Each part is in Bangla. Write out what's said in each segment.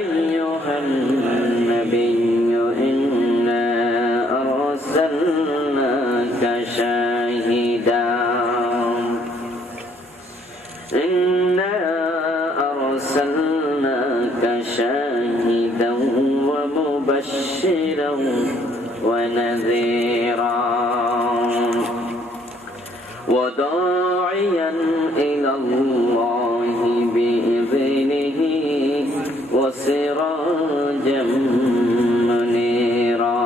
أيها النبي إنا أرسلناك شاهدا ومبشرا ونذيرا وداعيا إلى الله بإذنه وسراجا منيرا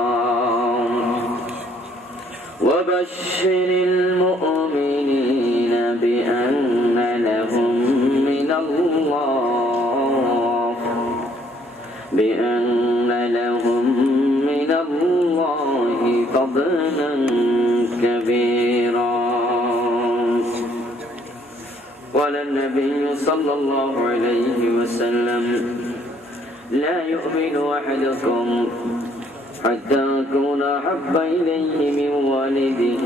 وبشر المؤمنين بأن لهم من الله فضلا كبيرا. قال النبي صلى الله عليه وسلم لا يؤمن أحدكم حتى أكون أحب إليه من والده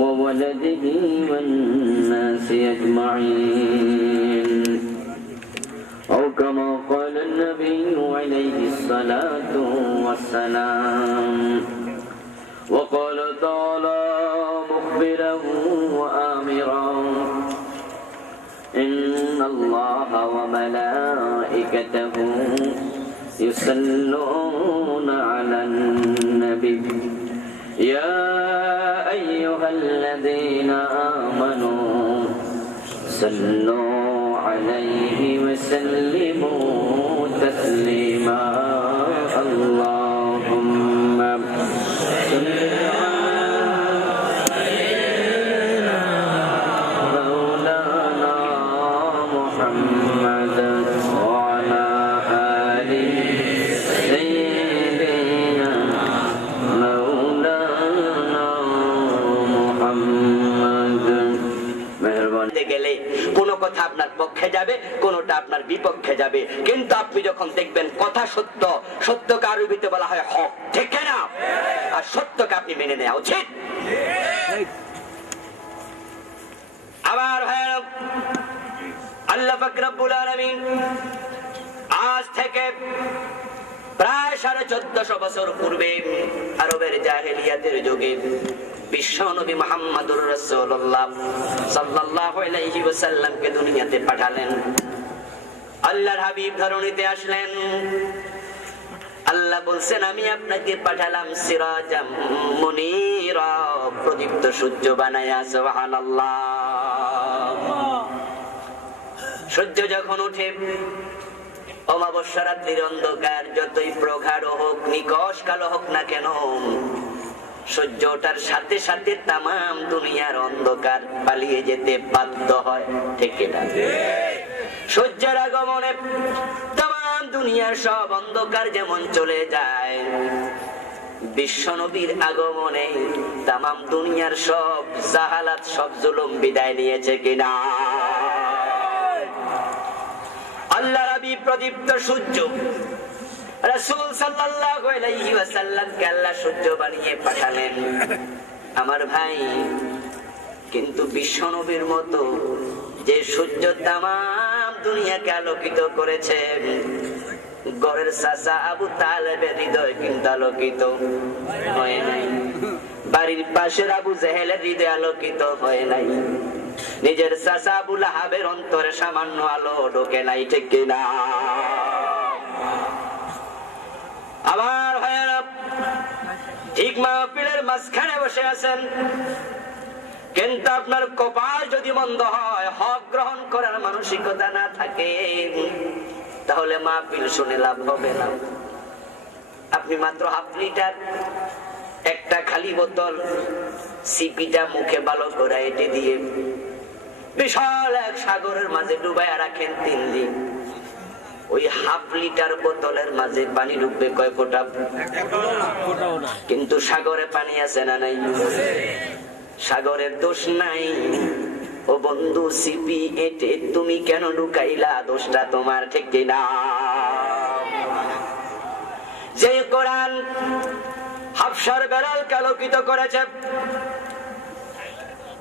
وولده والناس أجمعين أو كما قال النبي عليه الصلاة والسلام. وقال تعالى مخبرا وآمرا إن الله وملائكته يصلون على النبي يا أيها الذين آمنوا صلوا عليه وسلموا تسليما. اللهم صل على سيدنا مولانا محمد وعلى آل سيدنا مولانا محمد. মেহরবানি গেলে কোন কথা আপনার পক্ষে যাবে, কোনটা আপনার বিপক্ষে যাবে, কিন্তু আপনি যখন দেখবেন কথা সত্য, সত্যকে আরবিতে বলা হয় হক, ঠিক না? আর সত্যকে আপনি মেনে নেওয়া উচিত। আবার আল্লাহ পাক রব্বুল আলামিন আজ থেকে প্রায় 1450 বছর পূর্বে আরবের জাহেলিয়াতের যুগে বিশ্ব নবী মুহাম্মদুর রাসূলুল্লাহ সাল্লাল্লাহু আলাইহি ওয়াসাল্লামকে দুনিয়াতে পাঠালেন। আল্লাহর হাবিব ধরণীতে আসলেন। আল্লাহ বলছেন আমি আপনাকে পাঠালাম সিরাজাম মুনীরা, প্রদীপ্ত সূর্য বানায়া। সুবহানাল্লাহ। সূর্য যখন ওঠে, অমাবস্যা রাত্রির অন্ধকার যতই প্রগাঢ় হোক, নিকষ কালো হোক না কেন, সূর্য ওঠার সাথে সাথে তামাম দুনিয়ার অন্ধকার পালিয়ে যেতে বাধ্য হয়, ঠিক না? সূর্যের আগমনে তামাম দুনিয়ার সব অন্ধকার যেমন চলে যায়, বিশ্ব নবীর আগমনে তামাম দুনিয়ার সব জাহালাত, সব জুলুম বিদায় নিয়েছে কিনা? আল্লাহর হাবিব প্রদীপ্ত সূর্য, রাসূল সাল্লাল্লাহু আলাইহি ওয়াসাল্লামকে আল্লাহ সূর্য বানিয়ে পাঠালেন। আমার ভাই, কিন্তু বিশ্ব নবীর মতো যে সূর্য তামাম দুনিয়াকে আলোকিত করেছে, ঘরের চাচা আবু তালেবের হৃদয় কিন্তু আলোকিত হয় নাই, বাড়ির পাশের আবু জেহেলের হৃদয় আলোকিত হয় নাই, নিজের চাচা আবু লাহাবের অন্তরে সামান্য আলো ঢোকে নাই, ঠিক কিনা? আবার ভাইয়েরা, ঠিক মাহফিলের মাঝখানে বসে আছেন, কিন্তু আপনার কপাল যদি মন্দ হয়, হক গ্রহণ করার মানসিকতা না থাকে, তাহলে মাহফিল শুনে লাভ হবে না। আপনি মাত্র হাফ লিটার একটা খালি বোতল সিপিটা মুখে ভালো করে এঁটে দিয়ে বিশাল এক সাগরের মাঝে ডুবাইয়া রাখেন 3 দিন, ওই হাফ লিটার বোতলের মাঝে পানি ঢুকবে কয় ফোঁটা? কিন্তু সাগরে পানি আছে না নাই? সাগরের দোষ নাই। ও বন্ধু, সিপি এঁটে তুমি কেন ঢুকাইলা? দোষটা তোমার, ঠিক কিনা? যে কোরআন হাফসার বেলালকে আলোকিত করেছে,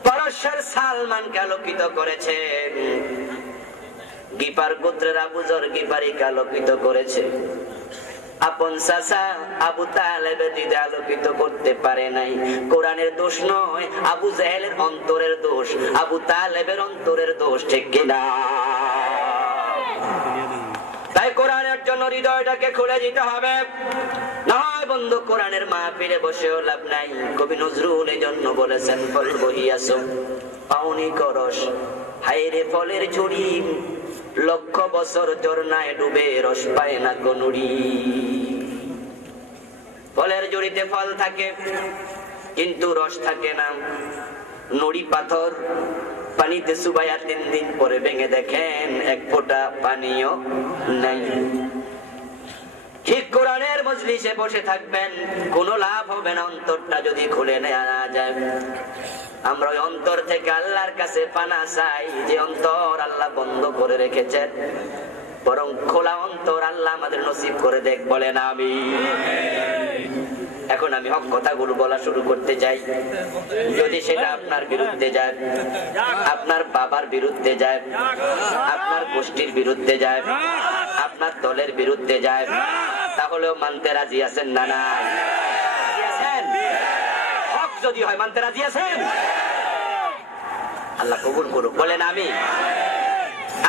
পারস্যের সালমানকে আলোকিত করেছে, গিফার গোত্রের আবু যর গিফারীকে আলোকিত করেছে, আপন চাচা আবু তালেবের হৃদয় আলোকিত করতে পারে নাই। কোরআনের দোষ নয়, আবু জাহেলের অন্তরের দোষ, আবু তালেবের অন্তরের দোষ, ঠিক কিনা? তাই কোরআনের জন্য হৃদয়টাকে খুলে দিতে হবে, না হয় বন্ধু কোরআনের মাহফিলে বসেও লাভ নাই। কবি নজরুল এই জন্য বলেছেন, ফল বহিয়াছ পাউনি করস, হায়রে ফলের ঝুড়ি, লক্ষ বছর ঝর্ণায় ডুবে রস পায় না কোনুরি। ফলের ঝুড়িতে ফল থাকে কিন্তু রস থাকে না। নুড়ি পাথর পানিতে চুবাইয়া 3 দিন পরে ভেঙে দেখেন এক ফোঁটা পানিও নাই। ঠিক কোরআনের মজলিসে বসে থাকবেন, কোনো লাভ হবে না অন্তরটা যদি খুলে নেওয়া না যায়। আমরা ওই অন্তর থেকে আল্লাহর কাছে পানা চাই, যে অন্তর আল্লাহ বন্ধ করে রেখেছেন, বরং খোলা অন্তর আল্লাহ আমাদের নসিব করে দেখ, বলেন আমিন। এখন আমি হক কথাগুলো বলা শুরু করতে চাই। যদি সেটা আপনার বিরুদ্ধে যায়, আপনার বাবার বিরুদ্ধে যায়, আপনার গোষ্ঠীর বিরুদ্ধে যায়, আপনার দলের বিরুদ্ধে যায়, তাহলেও মানতে রাজি আছেন না? না, হক যদি হয় মানতে রাজি আছেন? আল্লাহ কবুল করুক, বলেন আমি।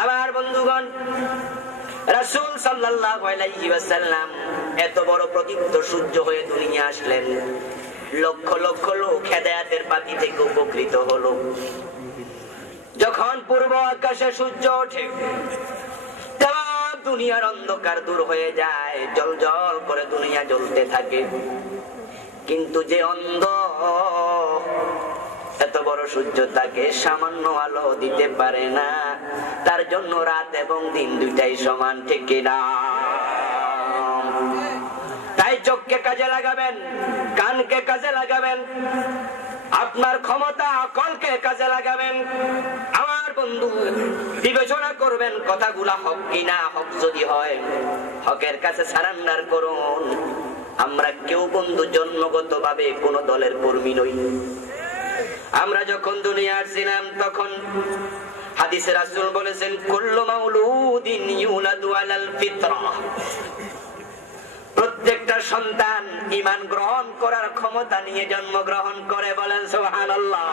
আমার বন্ধুগণ, রাসূল সাল্লাল্লাহু আলাইহি ওয়াসাল্লাম এত বড় প্রদীপ্ত সূর্য হয়ে দুনিয়া আসলেন, লক্ষ লক্ষ লোক হেদায়েতের বাতি থেকে উপকৃত হলো। যখন পূর্ব আকাশে সূর্য ওঠে, তাম দুনিয়ার অন্ধকার দূর হয়ে যায়, জল জল করে দুনিয়া জ্বলতে থাকে। কিন্তু যে অন্ধ, এত বড় সূর্য তাকে সামান্য আলো দিতে পারে না, তার জন্য রাত এবং দিন দুইটাই সমান, ঠিক কিনা? তাই চোখকে কাজে লাগাবেন, কানকে কাজে লাগাবেন, আপনার ক্ষমতা আকলকে কাজে লাগাবেন। আমার বন্ধু, বিবেচনা করবেন কথাগুলা হক কিনা। হক যদি হয়, হকের কাছে সারেন্ডার করুন। আমরা কেউ বন্ধু জন্মগত ভাবে কোন দলের কর্মী নই। আমরা যখন দুনিয়া আসছিলাম তখন হাদিসে রাসূল বলেছেন, কুল্লু মাউলুদিন ইউলাদু আলাল ফিতরা, প্রত্যেকটা সন্তান ঈমান গ্রহণ করার ক্ষমতা নিয়ে জন্মগ্রহণ করে, বলেন সুবহানাল্লাহ।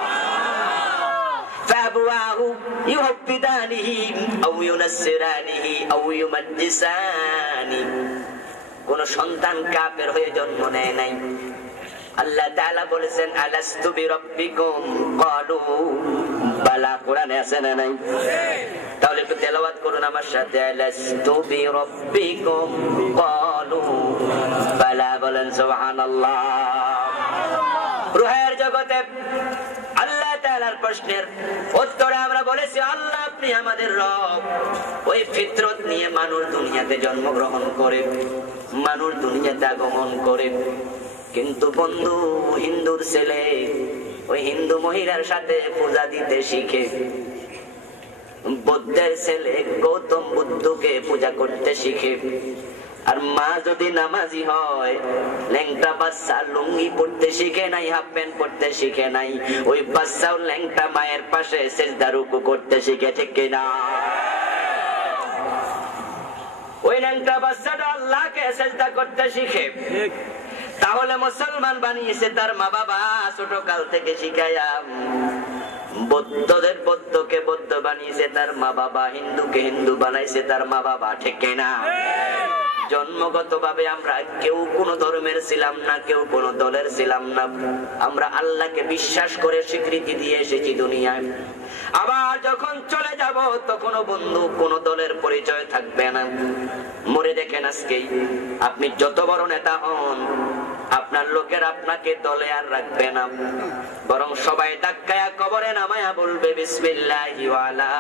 ফাবুয়াহু ইউহাব্বিদানিহি আও ইউনাসসিরানিহি আও ইউমাজ্জিসানি, কোন সন্তান কাফের হয়ে জন্ম নেয় নাই। আল্লাহ তাআলা বলেছেন, আলাস্তু বিরাব্বিকুম ক্বালু বালা, কোরআনে আছে না নাই? তাহলে একটু তেলাওয়াত করুন আমার সাথে, আলাস্তু বিরাব্বিকুম ক্বালু বালা, বলেন সুবহানাল্লাহ। রূহের জগতে আল্লাহ তাআলার প্রশ্নের উত্তরে আমরা বলেছি, আল্লাহ আপনি আমাদের রব। ওই ফিতরত নিয়ে মানুষ দুনিয়াতে জন্মগ্রহণ করে, মানুষ দুনিয়াতে আগমন করে। কিন্তু বন্ধু, হিন্দুর ছেলে ওই হিন্দু মহিলার সাথে পূজা দিতে শিখে, বৌদ্ধের ছেলে গৌতম বুদ্ধকে পূজা করতে শিখে। আর মা যদি নামাজি হয়, ল্যাংটা বাচ্চা লুঙ্গি পড়তে শিখে নাই, হাফ প্যান্ট পড়তে শিখে নাই, ওই বাচ্চাও ল্যাংটা মায়ের পাশে সিজদা রুকু করতে শিখে, ঠিক কিনা? ওই ল্যাংটা বাচ্চাটা আল্লাহকে সিজদা করতে শিখে। তাহলে মুসলমান বানিয়েছে তার মা বাবা, ছোট কাল থেকে শিখায়া। বৌদ্ধদের বৌদ্ধকে বৌদ্ধ বানিয়েছে তার মা বাবা, হিন্দুকে হিন্দু বানাইছে তার মা বাবা, ঠিক কিনা? জন্মগত ভাবে আমরা কেউ কোন ধর্মের ছিলাম না, কেউ কোন দলের ছিলাম না। আমরা আল্লাহকে বিশ্বাস করে স্বীকৃতি দিয়ে এসেছি দুনিয়ায়। আবার যখন চলে যাব তখনও বন্ধু কোন দলের পরিচয় থাকবে না। মরে দেখেন, আজকেই আপনি যত বড় নেতা হন, আপনার লোকের আপনাকে দলে আর রাখবে না, বরং সবাই ধাক্কায়া কবরে নামায়া বলবে, বিসমিল্লাহি ওয়া আলা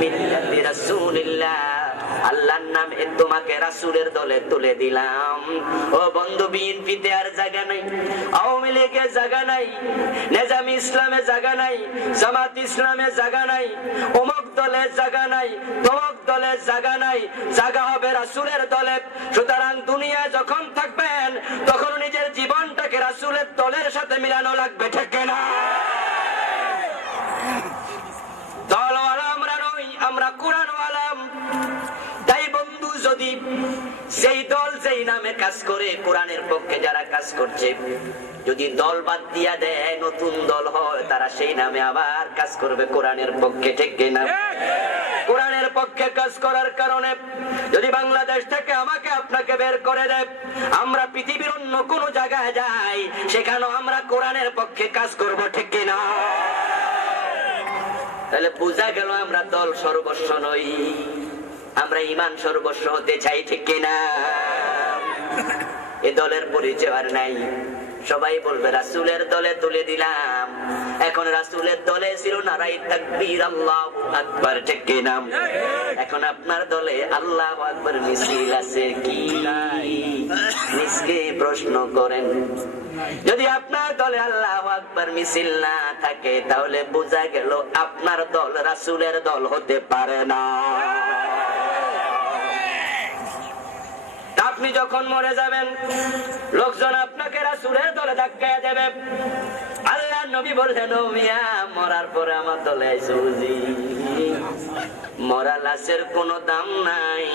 মিল্লাতি রাসূলিল্লাহ, আল্লাহর নামে তোমাকে রাসূলের দলে তুলে দিলাম। ও বন্ধু, বিএনপিতে আর জায়গা নাই, আওয়ামী লীগের জায়গা নাই, নেজামি ইসলামে জায়গা নাই, জামাত ইসলামে জায়গা নাই, অমুক দলের জায়গা নাই, তমুক দলের জায়গা নাই, জায়গা হবে রাসূলের দলে। সুতরাং দুনিয়া যখন থাকবেন তখন নিজের জীবনটাকে রাসূলের দলের সাথে মিলানো লাগবে, ঠিক না? দলওয়ালা আমরা নই, আমরা কোরআনওয়ালা। যদি যেই দল যেই নামে কাজ করে, কোরআনের পক্ষে যারা কাজ করছে, যদি দল বাদ দিয়া দেয়, নতুন দল হয়, তারা সেই নামে আবার কাজ করবে কোরআনের পক্ষে, ঠিক কিনা? কোরআনের পক্ষে কাজ করার কারণে যদি বাংলাদেশ থেকে আমাকে আপনাকে বের করে দেয়, আমরা পৃথিবীর অন্য কোন জায়গায় যাই, সেখানেও আমরা কোরআনের পক্ষে কাজ করব, ঠিক কিনা? তাহলে বোঝা গেল আমরা দল সর্বস্ব নই, আমরা ঈমান সর্বস্ব হতে চাই, ঠিক কিনা? এ দলের পরিচয় আর নাই। সবাই বলবে রাসূলের দলে তুলে দিলাম, এখন রাসূলের দলে ছিল নারায়ে তাকবীর, আল্লাহু আকবার, ঠিক কিনা? এখন আপনার দলে আল্লাহু আকবার মিছিল আছে কি? নিজকে প্রশ্ন করেন। যদি আপনার দলে আল্লাহু আকবার মিছিল না থাকে, তাহলে বোঝা গেল আপনার দল রাসূলের দল হতে পারে না। আপনি যখন মরে যাবেন, লোকজন আপনাকে রাসূলের দলে ধাক্কা দেবে। আল্লাহর নবী বললেন, ও মিয়া, মরার পরে আমার দলে আইছো বুঝি? মরা লাশের কোনো দাম নাই,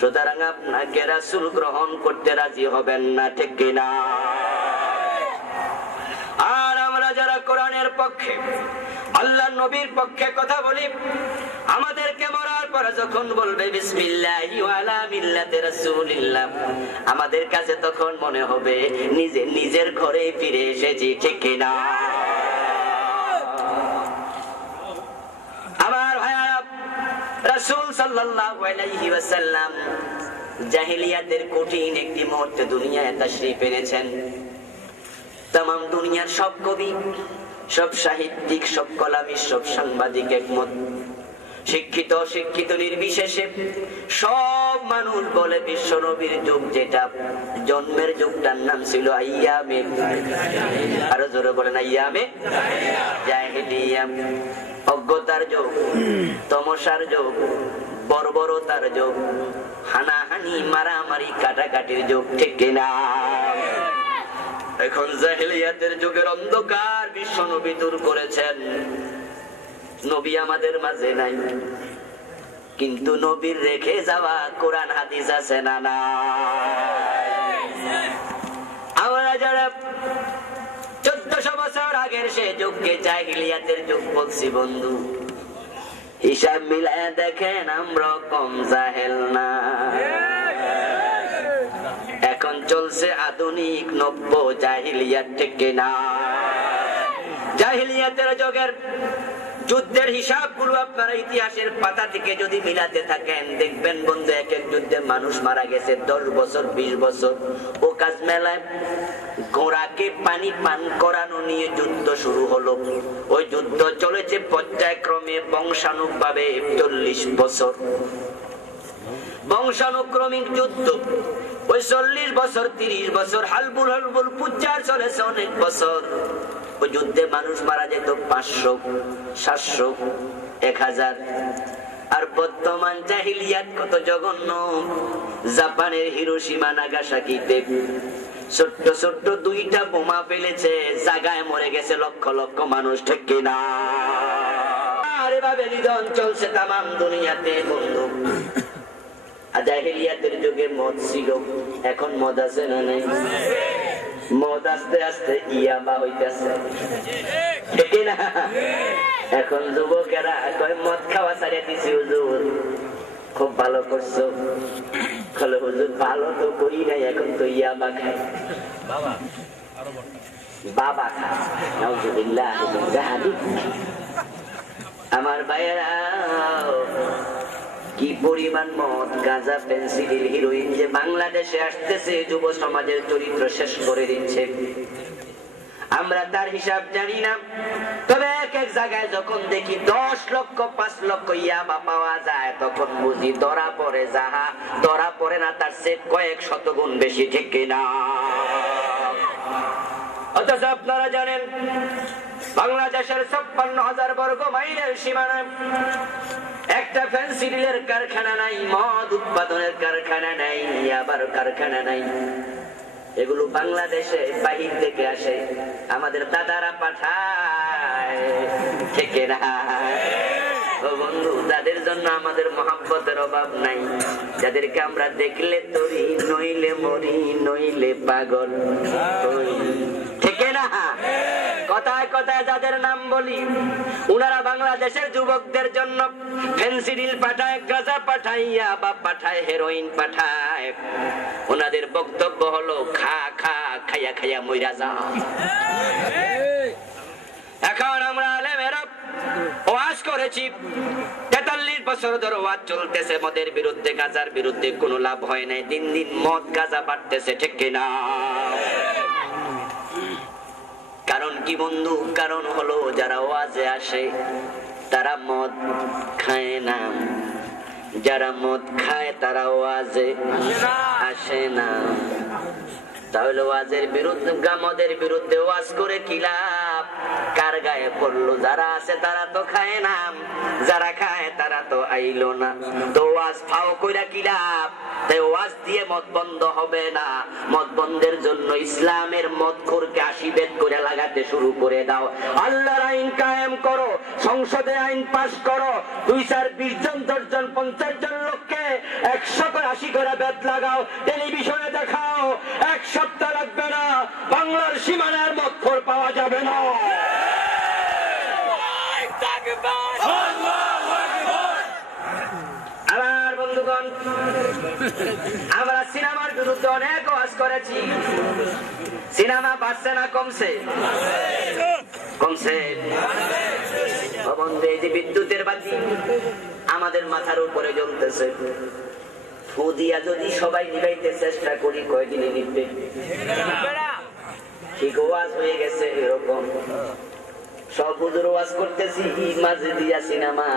সুতরাং আপনাকে রাসূল গ্রহণ করতে রাজি হবেন না, ঠিক কিনা? আর আমরা যারা কোরআনের পক্ষে, আল্লাহর নবীর পক্ষে কথা বলি, আমাদেরকে মরার পরে যখন বলবে বিসমিল্লাহি ওয়া আলা মিল্লাতি রাসূলিল্লাহ, আমাদের কাছে তখন মনে হবে নিজের ঘরে ফিরে এসেছি, ঠিক কিনা? আমার ভাইরা, রাসূল সাল্লাল্লাহু আলাইহি ওয়াসাল্লাম জাহেলিয়াতের কঠিন একটি মুহূর্তে দুনিয়ায় তাশরীফ এনেছেন। তামাম দুনিয়ার সব কবি, সব সাহিত্যিক, সব কলামিস্ট, সব সাংবাদিক একমত, শিক্ষিত অশিক্ষিত নির্বিশেষে সব মানুষ বলে বিশ্ব নবীর যুগ, যেটা জন্মের যুগটার নাম ছিল আইয়ামে, আরো জোরে বলেন আইয়ামে জাহেলিয়া, অজ্ঞতার যুগ, তমসার যুগ, বর্বরতার যুগ, হানাহানি, মারামারি, কাটাকাটির যুগ, ঠিক কিনা? এখন জাহেলিয়াতের যুগের অন্ধকার বিশ্ব নবী দূর করেছেন। নবী আমাদের মাঝে নাই, কিন্তু নবীর রেখে যাওয়া কোরআন হাদিস আছে না না? আমরা যারা 1400 বছর আগের সে যুগকে জাহেলিয়াতের যুগ বলছি, বন্ধু, হিসাব মিলায় দেখেন আমরা কম জাহেল না। এখন চলছে আধুনিক নব্য জাহিলিয়াত, ঠিক কিনা? জাহিলিয়াতের যুগের যুদ্ধের হিসাবগুলো আপনারা ইতিহাসের পাতা থেকে যদি মিলাতে থাকেন, দেখবেন বন্ধু, এক এক যুদ্ধে মানুষ মারা গেছে 10 বছর 20 বছর। ও কাজ মেলায় ঘোড়াকে পানি পান করানো নিয়ে যুদ্ধ শুরু হলো। ওই যুদ্ধ চলেছে পর্যায়ক্রমে বংশানুক্রমে 40 বছর। বংশানুক্রমিক যুদ্ধ ওই 40 বছর 30 বছর হালবুল হালবুল পুচ্চার চলেছে অনেক বছর। ওই যুদ্ধে মানুষ মারা যেত 500 700 1000। আর বর্তমান জাহিলিয়াত কত জঘন্য। জাপানের হিরোশিমা নাগাসাকিতে ছোট্ট ছোট্ট 2টা বোমা ফেলেছে, জায়গায় মরে গেছে লক্ষ লক্ষ মানুষ, ঠিক কিনা? আর এভাবে নিধন চলছে তামাম দুনিয়াতে বন্ধু। জাহিলিয়াতের যুগে মদ ছিল, এখন মদ আছে না নাই? মদ আস্তে আস্তে ইয়াবা হইতেছে, ঠিক না? এখন যুবকেরা কয় মদ খাওয়া ছাড়িয়ে দিছি হুজুর। খুব ভালো করছো। বলে হুজুর ভালো তো করি নাই, এখন তো ইয়াবা খাই। বাবা খায়, নাউজুবিল্লাহ। আমার ভাইয়েরা, কি পরিমাণ মদ, গাঁজা, পেন্সিডিল, হিরোইন যে বাংলাদেশে আসতেছে, যুব সমাজের চরিত্র শেষ করে দিচ্ছে। আমরা তার হিসাব জানি না, তবে এক এক জায়গায় যখন দেখি 10 লক্ষ 5 লক্ষ ইয়াবা পাওয়া যায়, তখন বুঝি ধরা পড়ে। যাহা ধরা পড়ে না তার চেয়ে কয়েক শত গুণ বেশি, ঠিক কিনা? অথচ আপনারা জানেন বাংলাদেশের 56,000 বর্গ মাইলের সীমানায় একটা ফেন্সিডিলের কারখানা নাই, মদ উৎপাদনের কারখানা নাই, ইয়াবার কারখানা নাই। এগুলো বাংলাদেশে বাহির থেকে আসে, আমাদের দাদারা পাঠায়, ঠিক না? ও বন্ধু, তাদের জন্য আমাদের মহব্বতের অভাব নাই। যাদেরকে আমরা দেখলে তরি, নইলে মরি, নইলে পাগল হই। ঠিক না? কথায় কথায় যাদের নাম বলি, উনারা বাংলাদেশের যুবকদের জন্য ফেন্সিডিল পাঠায়, গাঁজা পাঠাইয়া বা পাঠায় হেরোইন পাঠায়। ওনাদের বক্তব্য হলো খা খা, খাইয়া খাইয়া মইরা যা। এখন আমরা আলেমেরা ওয়াজ করেছি, 43 বছর ধরে ওয়াজ চলতেছে মদের বিরুদ্ধে, গাঁজার বিরুদ্ধে, কোনো লাভ হয় নাই। দিন দিন মদ গাঁজা বাড়তেছে, ঠিক কিনা? কারণ কি বন্ধু? কারণ হলো যারা ওয়াজে আসে তারা মদ খায় না, যারা মদ খায় তারা ওয়াজে আসে না। তাহলে ওয়াজের বিরুদ্ধে, মদের বিরুদ্ধে ওয়াজ করে কি লাভ? কার গায়ে পড়লো? যারা আছে তারা তো খায় না, যারা খায় তারা তো আইলো না। তো ওয়াজ ফাও কইরা কি লাভ? তাই ওয়াজ দিয়ে মদ বন্ধ হবে না। মদ বন্ধের জন্য ইসলামের মদখোরকে 80 বেত করে লাগাতে শুরু করে দাও। আল্লাহর আইন কায়েম করো, সংসদে আইন পাস করো, 2, 4, 20 জন, 10 জন, 50 জন লোককে 180 করে বেত লাগাও, টেলিভিশনে দেখাও। 1 সপ্তাহ লাগবে না, বাংলার সীমানার মদখোর পাওয়া যাবে না। আমার বন্ধুগণ, আমরা সিনেমার বিরুদ্ধে অনেক ওয়াজ করেছি। সিনেমা বাড়ছে না কমছে? কমছে। এই যে বিদ্যুতের বাতি আমাদের মাথার উপরে জ্বলতেছে, ফু দিয়া যদি সবাই নিভাইতে চেষ্টা করি, কয়দিনে নিবে? ঠিক ওয়াজ হয়ে গেছে এরকম। সব হুজুর ওয়াজ করতেছি, মাঝে দিয়া সিনেমা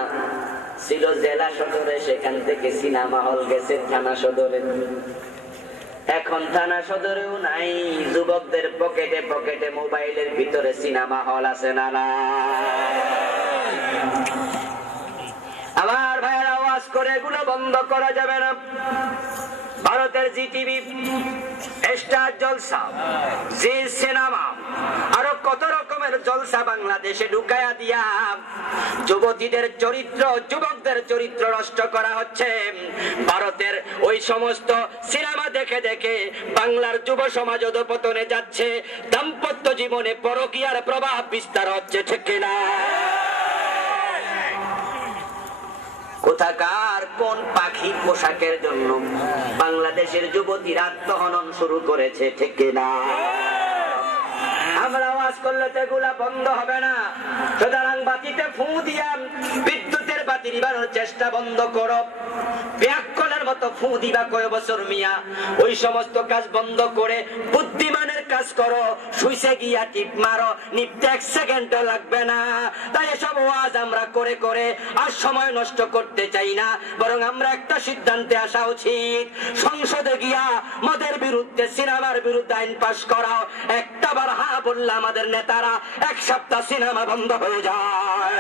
ছিল জেলা সদরে, সেখান থেকে সিনেমা হল গেছে থানা সদরে। এখন থানা সদরেও নাই, যুবকদের পকেটে পকেটে মোবাইলের ভিতরে সিনেমা হল আছে না? না। আমার ভাইয়েরা, আওয়াজ করে এগুলো বন্ধ করা যাবে না। ভারতের জি টিভি, স্টার জলসা, জি সিনেমা, আরো কত রকমের জলসা বাংলাদেশে ঢুকায়া দিয়া যুবতীদের চরিত্র, যুবকদের চরিত্র নষ্ট করা হচ্ছে। ভারতের ওই সমস্ত সিনেমা দেখে দেখে বাংলার যুব সমাজ অধঃপতনে যাচ্ছে, দাম্পত্য জীবনে পরকীয়ার প্রভাব বিস্তার হচ্ছে, ঠিক কিনা? কোথাকার কোন পাখি পোশাকের জন্য বাংলাদেশের যুবতীরা আত্মহনন শুরু করেছে, ঠিক কিনা? আমরা আওয়াজ করলে তো এগুলা বন্ধ হবে না। সুতরাং বাতিতে ফু দিয়া বিদ্যুতের বাতি নিবানোর চেষ্টা বন্ধ করো। ব্যাককলের মতো ফু দিবা কয় বছর মিয়া? ওই সমস্ত কাজ বন্ধ করে বুদ্ধিমানের কাজ করো। সুইচে গিয়া টিপ মারো, নিতে 1 সেকেন্ডও লাগবে না। তাই এসব ওয়াজ আমরা করে করে আর সময় নষ্ট করতে চাই না, বরং আমরা একটা সিদ্ধান্তে আসা উচিত। সংসদে গিয়া মদের বিরুদ্ধে, সিনেমার বিরুদ্ধে আইন পাস করাও। একটা বার হা বললে আমাদের নেতারা 1 সপ্তাহ সিনেমা বন্ধ হয়ে যায়।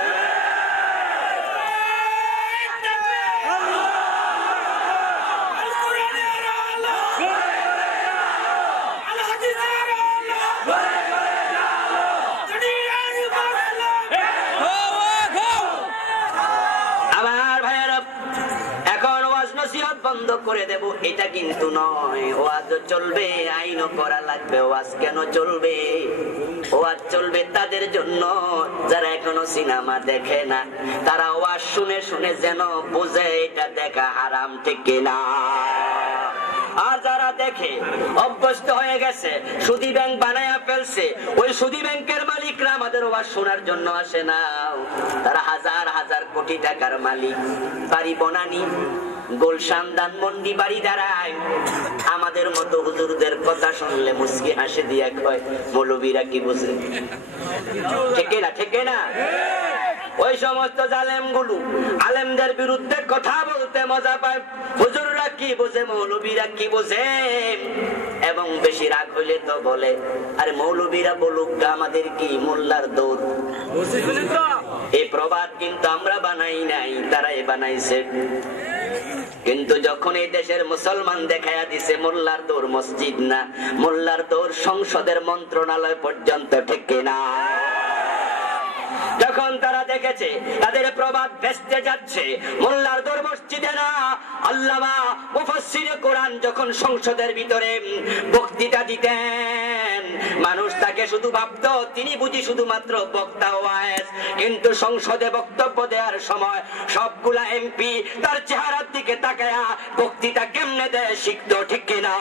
বন্ধ করে দেব এটা কিন্তু নয়। ওয়াজ চলবে, আইনও করা লাগবে। ওয়াজ কেন চলবে? ওয়াজ চলবে তাদের জন্য যারা এখনো সিনেমা দেখে না, তারা ওয়াজ শুনে শুনে যেন বুঝে এটা দেখা হারাম, ঠিক কিনা? আর যারা দেখে অভ্যস্ত হয়ে গেছে, সুদী ব্যাংক বানায়া ফেলছে, ওই সুদী ব্যাংকের মালিকরা আমাদের ওয়াজ শোনার জন্য আসে না। তারা হাজার হাজার কোটি টাকার মালিক, বাড়ি বনানি, গুলশান, ধানমন্ডি বাড়ি দাঁড়ায়। আমাদের মতো হুজুরদের কথা শুনলে মুস্কি হাসি দিয়া কয়, মৌলবীরা কি বুঝে? ঠিক না? ঠিক না? ওই সমস্ত জালেমগুলো আলেমদের বিরুদ্ধে কথা বলতে মজা পায়। হুজুররা কি বোঝে, মৌলবীরা কি বোঝে? এবং বেশি রাগ হইলে তো বলে, আরে মৌলবীরা বলুক, আমাদের কি মোল্লার দৌড়? এই প্রবাদ কিন্তু আমরা বানাই নাই, তারাই বানাইছে। কিন্তু যখন এই দেশের মুসলমান দেখায়া দিছে মোল্লার দৌড় মসজিদ না, মোল্লার দৌড় সংসদের মন্ত্রণালয় পর্যন্ত, ঠিক কিনা? যখন তারা দেখেছে তাদের প্রবাদ ভেস্তে যাচ্ছে, মোল্লার দর মসজিদে না, আল্লামা মুফাসসিরে কোরআন যখন সংসদের ভিতরে বক্তৃতা দিতেন, মানুষ তাকে শুধু ভাবতো তিনি বুঝি শুধুমাত্র বক্তা ওয়াইজ, কিন্তু সংসদে বক্তব্য দেওয়ার সময় সবগুলা এমপি তার চেহারার দিকে তাকায়া বক্তৃতা কেমনে দেয় শিখতো, ঠিক কিনা?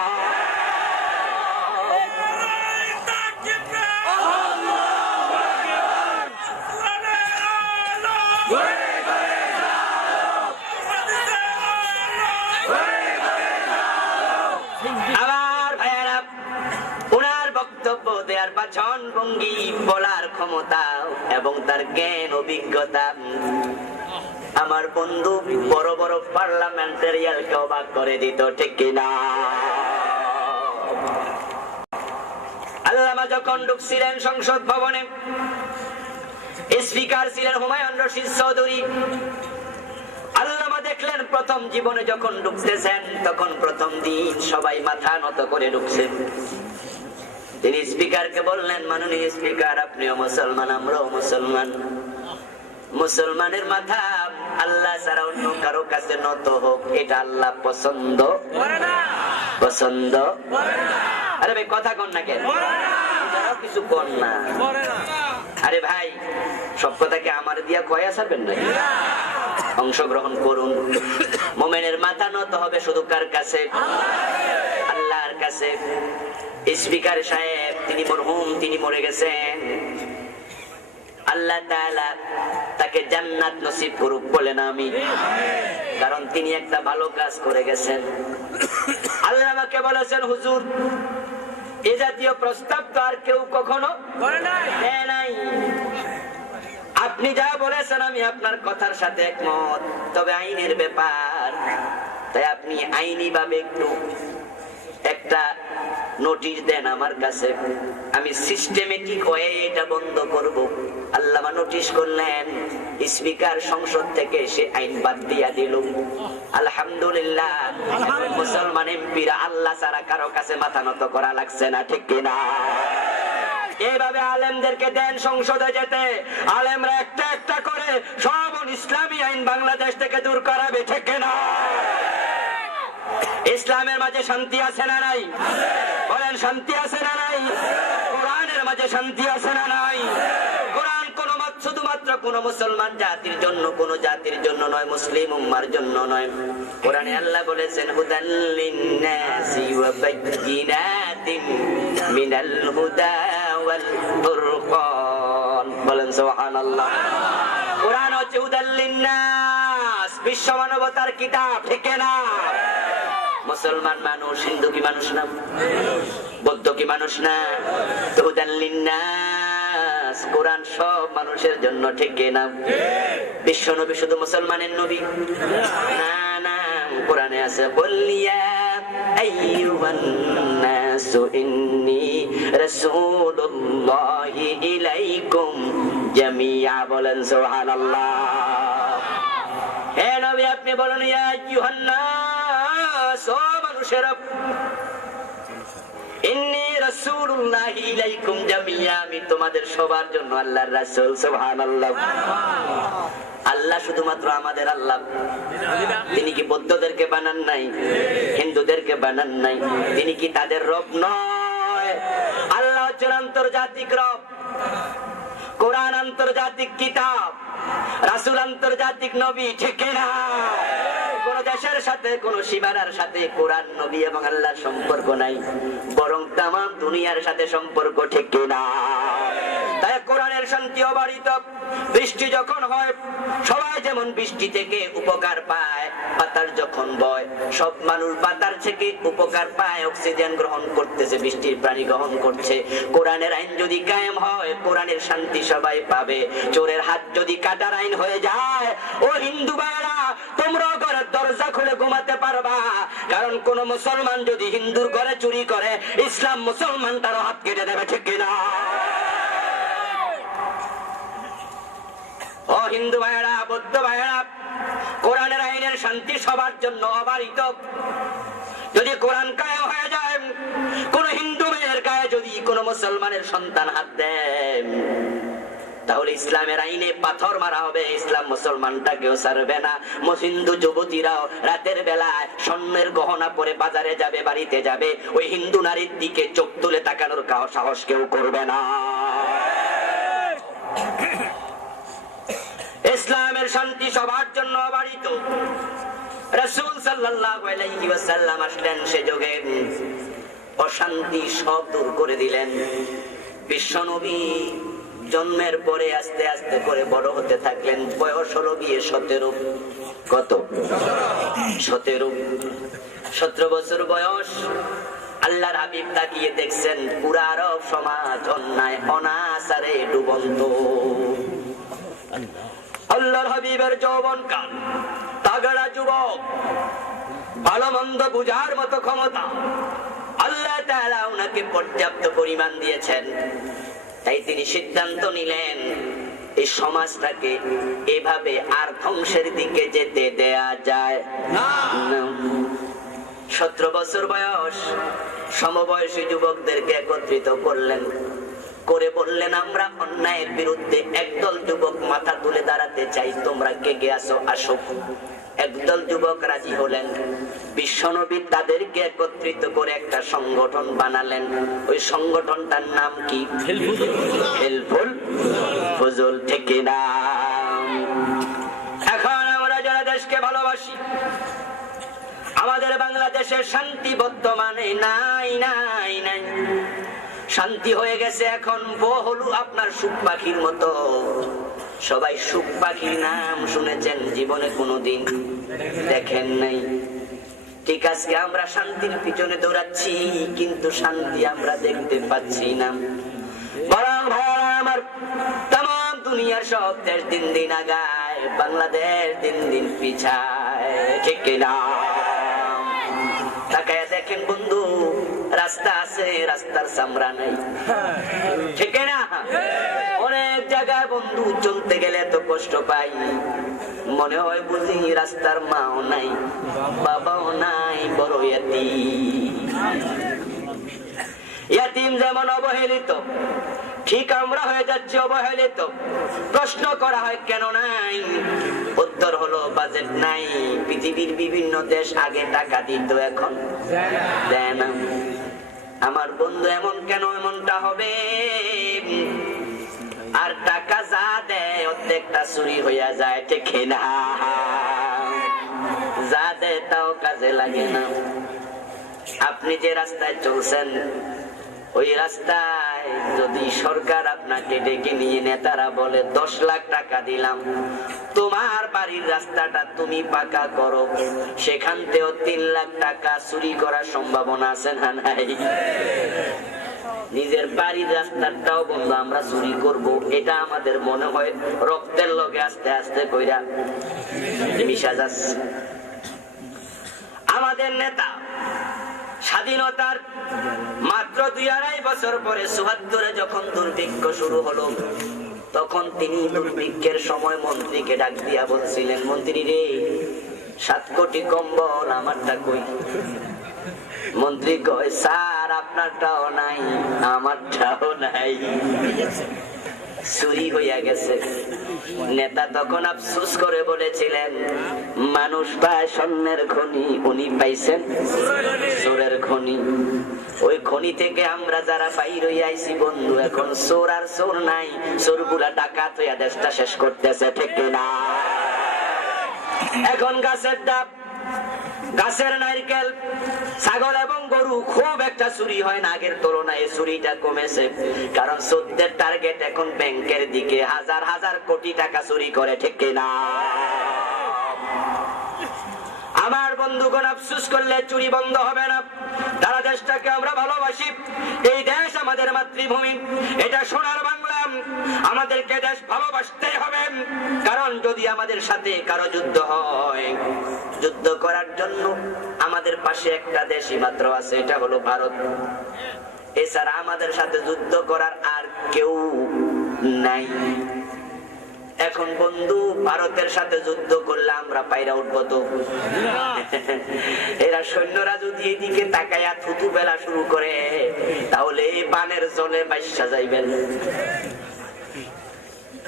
আমার ভাইয়েরা, ওনার বক্তব্য দেওয়ার বাচন ভঙ্গি, বলার ক্ষমতা এবং তার জ্ঞান অভিজ্ঞতা আমার বন্ধু বড় বড় পার্লামেন্টারিয়ানকে অবাক করে দিত, ঠিক কিনা? আল্লামা যখন ঢুকছিলেন সংসদ ভবনে, স্পিকার ছিলেন হুমায়ুন রশিদ চৌধুরী। আল্লামা দেখলেন প্রথম জীবনে যখন ঢুকতেছেন, তখন প্রথম দিন সবাই মাথা নত করে ঢুকছেন। তিনি স্পিকারকে বললেন, মাননীয় স্পিকার, আপনিও মুসলমান, আমরাও মুসলমান, মুসলমানের মাথা আল্লাহ ছাড়া অন্য কারো কাছে নত হোক, এটা আল্লাহ পছন্দ পছন্দ। আরে ভাই কথা কন না কেন? কিছু কন না। আরে ভাই, সব কথা কি আমার দিয়া কয়া ছাড়বেন না? অংশগ্রহণ করুন। মুমিনের মাথা নত হবে শুধু কার কাছে? আল্লাহর কাছে। স্পিকার সাহেব তিনি মরহুম, তিনি মরে গেছেন, আল্লাহ তাআলা তাকে জান্নাত নসিব করুক বলেন আমি, কারণ তিনি একটা ভালো কাজ করে গেছেন। আল্লাহ আমাকে বলেছেন, হুজুর এ জাতীয় প্রস্তাব তো আর কেউ কখনো দেয় নাই। আপনি যা বলেছেন আমি আপনার কথার সাথে একমত, তবে আইনের ব্যাপার, তাই আপনি আইনি ভাবে একটু একটা নোটিশ দেন আমার কাছে, আমি সিস্টেমেটিক হয়ে এটা বন্ধ করব। আল্লামা নোটিশ করলেন, স্পিকার সংসদ থেকে সে আইন বাদ দিয়া দিল। আলহামদুলিল্লাহ, মুসলমান এমপিরা আল্লাহ ছাড়া কারো কাছে মাথা নত করা লাগছে না, ঠিক কিনা? এইভাবে আলেমদেরকে দেন সংসদে যেতে, আলেমরা একটা একটা করে সব ইসলামী আইন বাংলাদেশ থেকে দূর করাবে, ঠিক কিনা? ইসলামের মাঝে শান্তি আছে না নাই? বলেন শান্তি আছে না নাই? কোরআনের মাঝে শান্তি আছে না নাই? কোরআন কোন শুধুমাত্র কোন মুসলমান জাতির জন্য, কোন জাতির জন্য নয়, মুসলিম উম্মার জন্য নয়। কোরআনে আল্লাহ বলেছেন, হুদাল লিন্নাসি ওয়া বাইয়িনাতিন মিনাল হুদা ওয়াল ফুরকান। বলেন সুবহানাল্লাহ। কোরআন হচ্ছে হুদাল লিন্নাস, বিশ্ব মানবতার কিতাব, ঠিক না? মুসলমান মানুষ, হিন্দু কি মানুষ না? বৌদ্ধ কি মানুষ না? তো হুদাল লিন্নাস, কোরআন সব মানুষের জন্য, ঠিক না? বিশ্ব নবী শুধু মুসলমানের নবী না, না, কোরআনে আছে, কুল ইয়া আইয়ুহান নাসু ইন্নী রাসূলুল্লাহি ইলাইকুম জামিআ। বলেন সুবহানাল্লাহ। হে নবী আপনি বলেন, ইয়া আইয়ুহান নাস, ও মানুষেরা, ইন্নী রাসূলুল্লাহি ইলাইকুম জামিআ, আমি তোমাদের সবার জন্য আল্লাহর রাসূল। সুবহানাল্লাহ। আল্লাহ শুধুমাত্র আমাদের আল্লাহ, তিনি কি বৌদ্ধদেরকে বানান নাই? হিন্দুদেরকে বানান নাই? তিনি কি তাদের রব নয়? আল্লাহ হচ্ছেন আন্তর্জাতিক রব। কোরআন আন্তর্জাতিক কিতাব, রাসূল আন্তর্জাতিক নবী, ঠিক না? কোন দেশের সাথে, কোন সীমানার সাথে কোরআন, নবী এবং আল্লাহর সম্পর্ক নাই, বরং তামাম দুনিয়ার সাথে সম্পর্ক, ঠিক না? তাই কোরআনের শান্তি অবারিত। বৃষ্টি যখন হয় সবাই যেমন বৃষ্টি থেকে উপকার পায়, বাতাস যখন বয় সব মানুষ বাতাস থেকে উপকার পায়, অক্সিজেন গ্রহণ করতেছে, বৃষ্টির পানি গ্রহণ করছে। কোরআনের আইন যদি কায়েম হয়, কোরআনের শান্তি সবাই পাবে। চোরের হাত যদি কাটার আইন হয়ে যায়, ও হিন্দু ভাইরা, তোমরা ঘরের দরজা খুলে ঘুমাতে পারবা, কারণ কোন মুসলমান যদি হিন্দুর ঘরে চুরি করে, ইসলাম মুসলমান তার হাত কেটে দেবে, ঠিক কিনা? ও হিন্দু ভাইরা, বৌদ্ধ ভাইরা, কোরআনের আইনের শান্তি সবার জন্য অবারিত। যদি কোরআন কায়েম হয়ে যায়, কোন হিন্দু মেয়ের গায়ে যদি কোন মুসলমানের সন্তান হাত দেন, তাহলে ইসলামের আইনে পাথর মারা হবে, ইসলাম মুসলমানটাকেও ছাড়বে না। হিন্দু যুবতীরাও রাতের বেলায় স্বর্ণের গহনা পরে বাজারে যাবে, বাড়িতে যাবে, ওই হিন্দু নারীর দিকে চোখ তুলে তাকানোর সাহস কেউ করবে না। ইসলামের শান্তি সবার জন্য অবারিত। রাসূল সাল্লাল্লাহু আলাইহি ওয়াসাল্লাম আসলেন, সে যুগে অশান্তি সব দূর করে দিলেন। বিশ্বনবী জন্মের পরে আস্তে আস্তে করে বড় হতে থাকলেন। বয়স হলো গিয়ে 17। কত? 17 বছর বয়স। আল্লাহর হাবিব তাকিয়ে দেখছেন পুরা আরব সমাজ অন্যায় অনাচারে ডুবন্ত। আল্লাহর হাবিবের যৌবনকাল, তাগড়া যুবক, ভালো মন্দ বুঝার মতো ক্ষমতা আল্লাহ তাআলা ওনাকে পর্যাপ্ত পরিমাণ দিয়েছেন। তাই তিনি সিদ্ধান্ত নিলেন এই সমাজটাকে এভাবে আর ধ্বংসের দিকে যেতে দেয়া যায় না। 17 বছর বয়স, সমবয়সী যুবকদেরকে একত্রিত করলেন, করে বললেন আমরা অন্যায়ের বিরুদ্ধে একদল যুবক মাথা তুলে দাঁড়াতে চাই, তোমরা কে কে আসো আসো। একদল যুবক রাজি হলেন। বিশ্বনবী তাদেরকে একত্রিত করে একটা সংগঠন বানালেন। ওই সংগঠনটার নাম কি? হেল্পফুল ফুজুল, ঠিক না? এখন আমরা যারা দেশকে ভালোবাসি, আমাদের বাংলাদেশের শান্তি বর্তমানে নাই নাই নাই। শান্তি হয়ে গেছে এখন বহুল আপনার সুখ পাখির মতো। সবাই সুখ পাখির নাম শুনেছেন, জীবনে কোনোদিন দেখেন নাই। ঠিক আজকে আমরা শান্তির পিছনে দৌড়াচ্ছি, কিন্তু শান্তি আমরা দেখতে পাচ্ছি না। বরং ভাই আমার, তাম দুনিয়ার সব দেশ দিন দিন আগায়, বাংলাদেশ দিন দিন পিছায়, ঠিক না? তাকায়া দেখেন বন্ধু, রাস্তা আছে, রাস্তার চামড়া নাই, ঠিক না? অনেক জায়গায় বন্ধু চলতে গেলে এত কষ্ট পাই, মনে হয় বুঝি রাস্তার মাও নাই, বাবাও নাই, বড় ইয়াতিম যেমন অবহেলিত, ঠিক আমরা হয়ে যাচ্ছি অবহেলিত। প্রশ্ন করা হয় কেন নাই? উত্তর হলো বাজেট নাই। পৃথিবীর বিভিন্ন দেশ আগে টাকা দিত, এখন দেয় না। আমার বন্ধু এমন কেন এমনটা হবে? আর টাকা যা দেয় অর্ধেকটা চুরি হইয়া যায়, ঠিক না? যা দেয় তাও কাজে লাগে না। আপনি যে রাস্তায় চলছেন, ওই রাস্তায় যদি সরকার আপনাকে ডেকে নিয়ে নেতারা বলে 10 লাখ টাকা দিলাম, তোমার বাড়ির রাস্তাটা তুমি পাকা করো, সেখান থেকেও 3 লাখ টাকা চুরি করার সম্ভাবনা আছে না নাই? নিজের বাড়ির রাস্তাটাও বন্ধু আমরা চুরি করব, এটা আমাদের মনে হয় রক্তের লগে আস্তে আস্তে কইরা মিশা যাচ্ছে। আমাদের নেতা স্বাধীনতার মাত্র 2-2.5 বছর পরে 74-এ যখন দুর্ভিক্ষ শুরু হলো, তখন তিনি দুর্ভিক্ষের সময় মন্ত্রীকে ডাক দিয়া বলছিলেন, মন্ত্রী রে, 7 কোটি কম্বল আমারটা কই? মন্ত্রী কয়, স্যার আপনারটাও নাই, আমারটাও নাই, চুরি হইয়া গেছে। নেতা তখন আফসোস করে বলেছিলেন, মানুষ পায় স্বর্ণের খনি, উনি পাইছেন চোরের খনি। ওই খনি থেকে আমরা যারা বাইর হইয়া আইছি বন্ধু, এখন চোর আর চোর নাই, চোরগুলা ডাকাত হইয়া দেশটা শেষ করতেছে, ঠিক না? এখন গাছের ডাব, গাছের নারকেল, ছাগল এবং গরু খুব একটা চুরি হয় না, আগের তুলনায় চুরিটা কমেছে। কারণ চোরদের টার্গেট এখন ব্যাংকের দিকে, হাজার হাজার কোটি টাকা চুরি করে, ঠিক না? আমার বন্ধুগণ, আফসোস করলে চুরি বন্ধ হবে না। তারা দেশটাকে আমরা ভালোবাসি, এই দেশ আমাদের মাতৃভূমি, এটা সোনার বাংলা। আমাদেরকে দেশ ভালোবাসতেই হবে, কারণ যদি আমাদের সাথে কারো যুদ্ধ হয়, যুদ্ধ করার জন্য আমাদের পাশে একটা দেশই মাত্র আছে, এটা হলো ভারত। এছাড়া আমাদের সাথে যুদ্ধ করার আর কেউ নাই। এখন বন্ধু, ভারতের সাথে যুদ্ধ করলে আমরা পায়রা উঠবো তো? এরা সৈন্যরা যদি এদিকে তাকায়া থুতু বেলা শুরু করে, তাহলে এই বানের জলে বাইশা যাইবেন।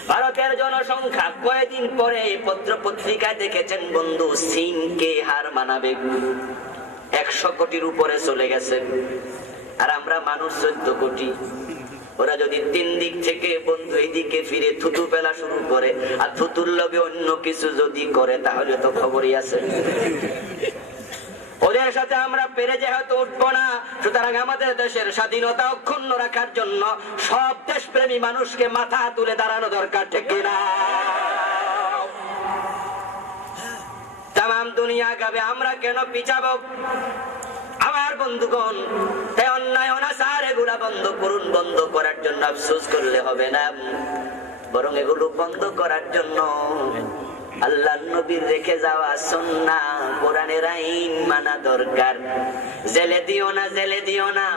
ভারতের জনসংখ্যা কয়েকদিন পরে পত্র পত্রিকায় দেখেছেন বন্ধু, চীনকে হার মানাবে, 100 কোটির উপরে চলে গেছে। আর আমরা মানুষ 14 কোটি। ওরা যদি 3 দিক থেকে বন্ধু এইদিকে ফিরে থুতু ফেলা শুরু করে, আর থুতুর লগে অন্য কিছু যদি করে, তাহলে তো খবরই আছে। ওদের সাথে আমরা পেরে যেহেতু উঠবো না, সুতরাং আমাদের দেশের স্বাধীনতা অক্ষুণ্ণ রাখার জন্য সব দেশপ্রেমী মানুষকে মাথা তুলে দাঁড়ানো দরকার, ঠিক কিনা? তাম দুনিয়া গাবে, আমরা কেন পিছাবো? আমার বন্ধুগণ, অন্যায় অনাচার এগুলা বন্ধ করুন। বন্ধ করার জন্য আফসোস করলে হবে না, বরং এগুলো বন্ধ করার জন্য আল্লাহর নবীর রেখে যাওয়া সুন্নাহ কোরআনের আইন মানা দরকার। জেলে দিও না, জেলে দিও না,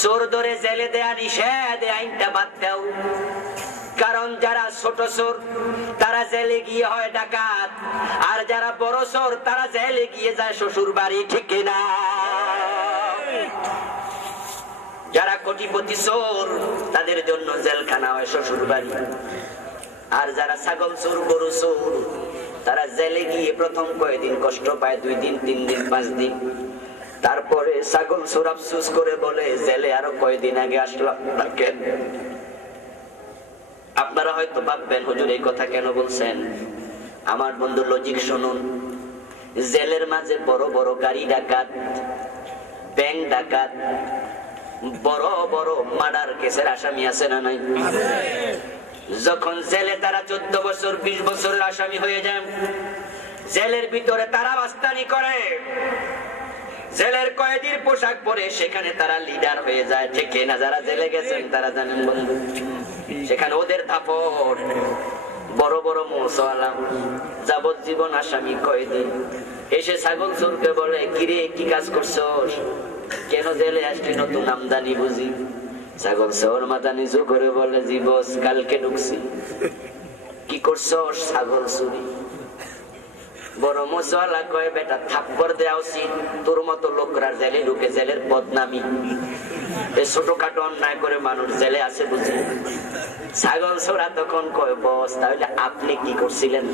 চোর ধরে জেলে দেয়া নিষেধ, আইনটা বাদ দাও। কারণ যারা ছোট চোর তারা জেলে গিয়ে হয় ডাকাত, আর যারা বড় চোর তারা জেলে গিয়ে যায় শ্বশুর বাড়ি, ঠিক না? যারা কোটিপতি চোর তাদের জন্য জেলখানা হয় শ্বশুর বাড়ি, আর যারা ছাগল চোর গরু চোর তারা জেলে গিয়ে প্রথম কয়েকদিন কষ্ট পায়, 2 দিন 3 দিন 5 দিন, তারপরে ছাগল চোর আফসোস করে বলে জেলে আরো কয়েকদিন আগে আসলাম না কেন? আপনারা হয়তো ভাববেন হুজুর এই কথা কেন বলছেন? আমার বন্ধু লজিক শুনুন। জেলের মাঝে বড় বড় গাড়ি ডাকাত, ব্যাংক ডাকাত, বড় বড় মার্ডার কেসের আসামি আছে না নাই? যখন জেলে তারা 14 বছর 20 বছরের আসামি হয়ে যায়, জেলের ভিতরে তারা মাস্তানি করে, জেলের কয়েদির পোশাক পরে সেখানে তারা লিডার হয়ে যায়, ঠিক না? যারা জেলে গেছেন তারা জানেন বন্ধু, সেখানে ওদের দাপট। বড় বড় মৌসওয়ালা যাবজ্জীবন আসামি কয়েদি এসে ছাগল চোরকে বলে, কিরে কি কাজ করছস, কেন জেলে আসলি, নতুন আমদানি বুঝি? ছাগল চোর মাথা নিচু করে বলে, জি বস, কালকে ঢুকছি। কি করছস? ছাগল চুরি। বড় মৌসওয়ালা কয়, বেটা থাপ্পড় দেওয়া উচিত, তোর মতো লোকরা জেলে ঢুকে জেলের বদনামি, ছোটখাটো অন্যায় করে মানুষ জেলে আছে বুঝি? ছাগল চোরা তখন কয়, বস তাহলে আপনি কি করছিলেন?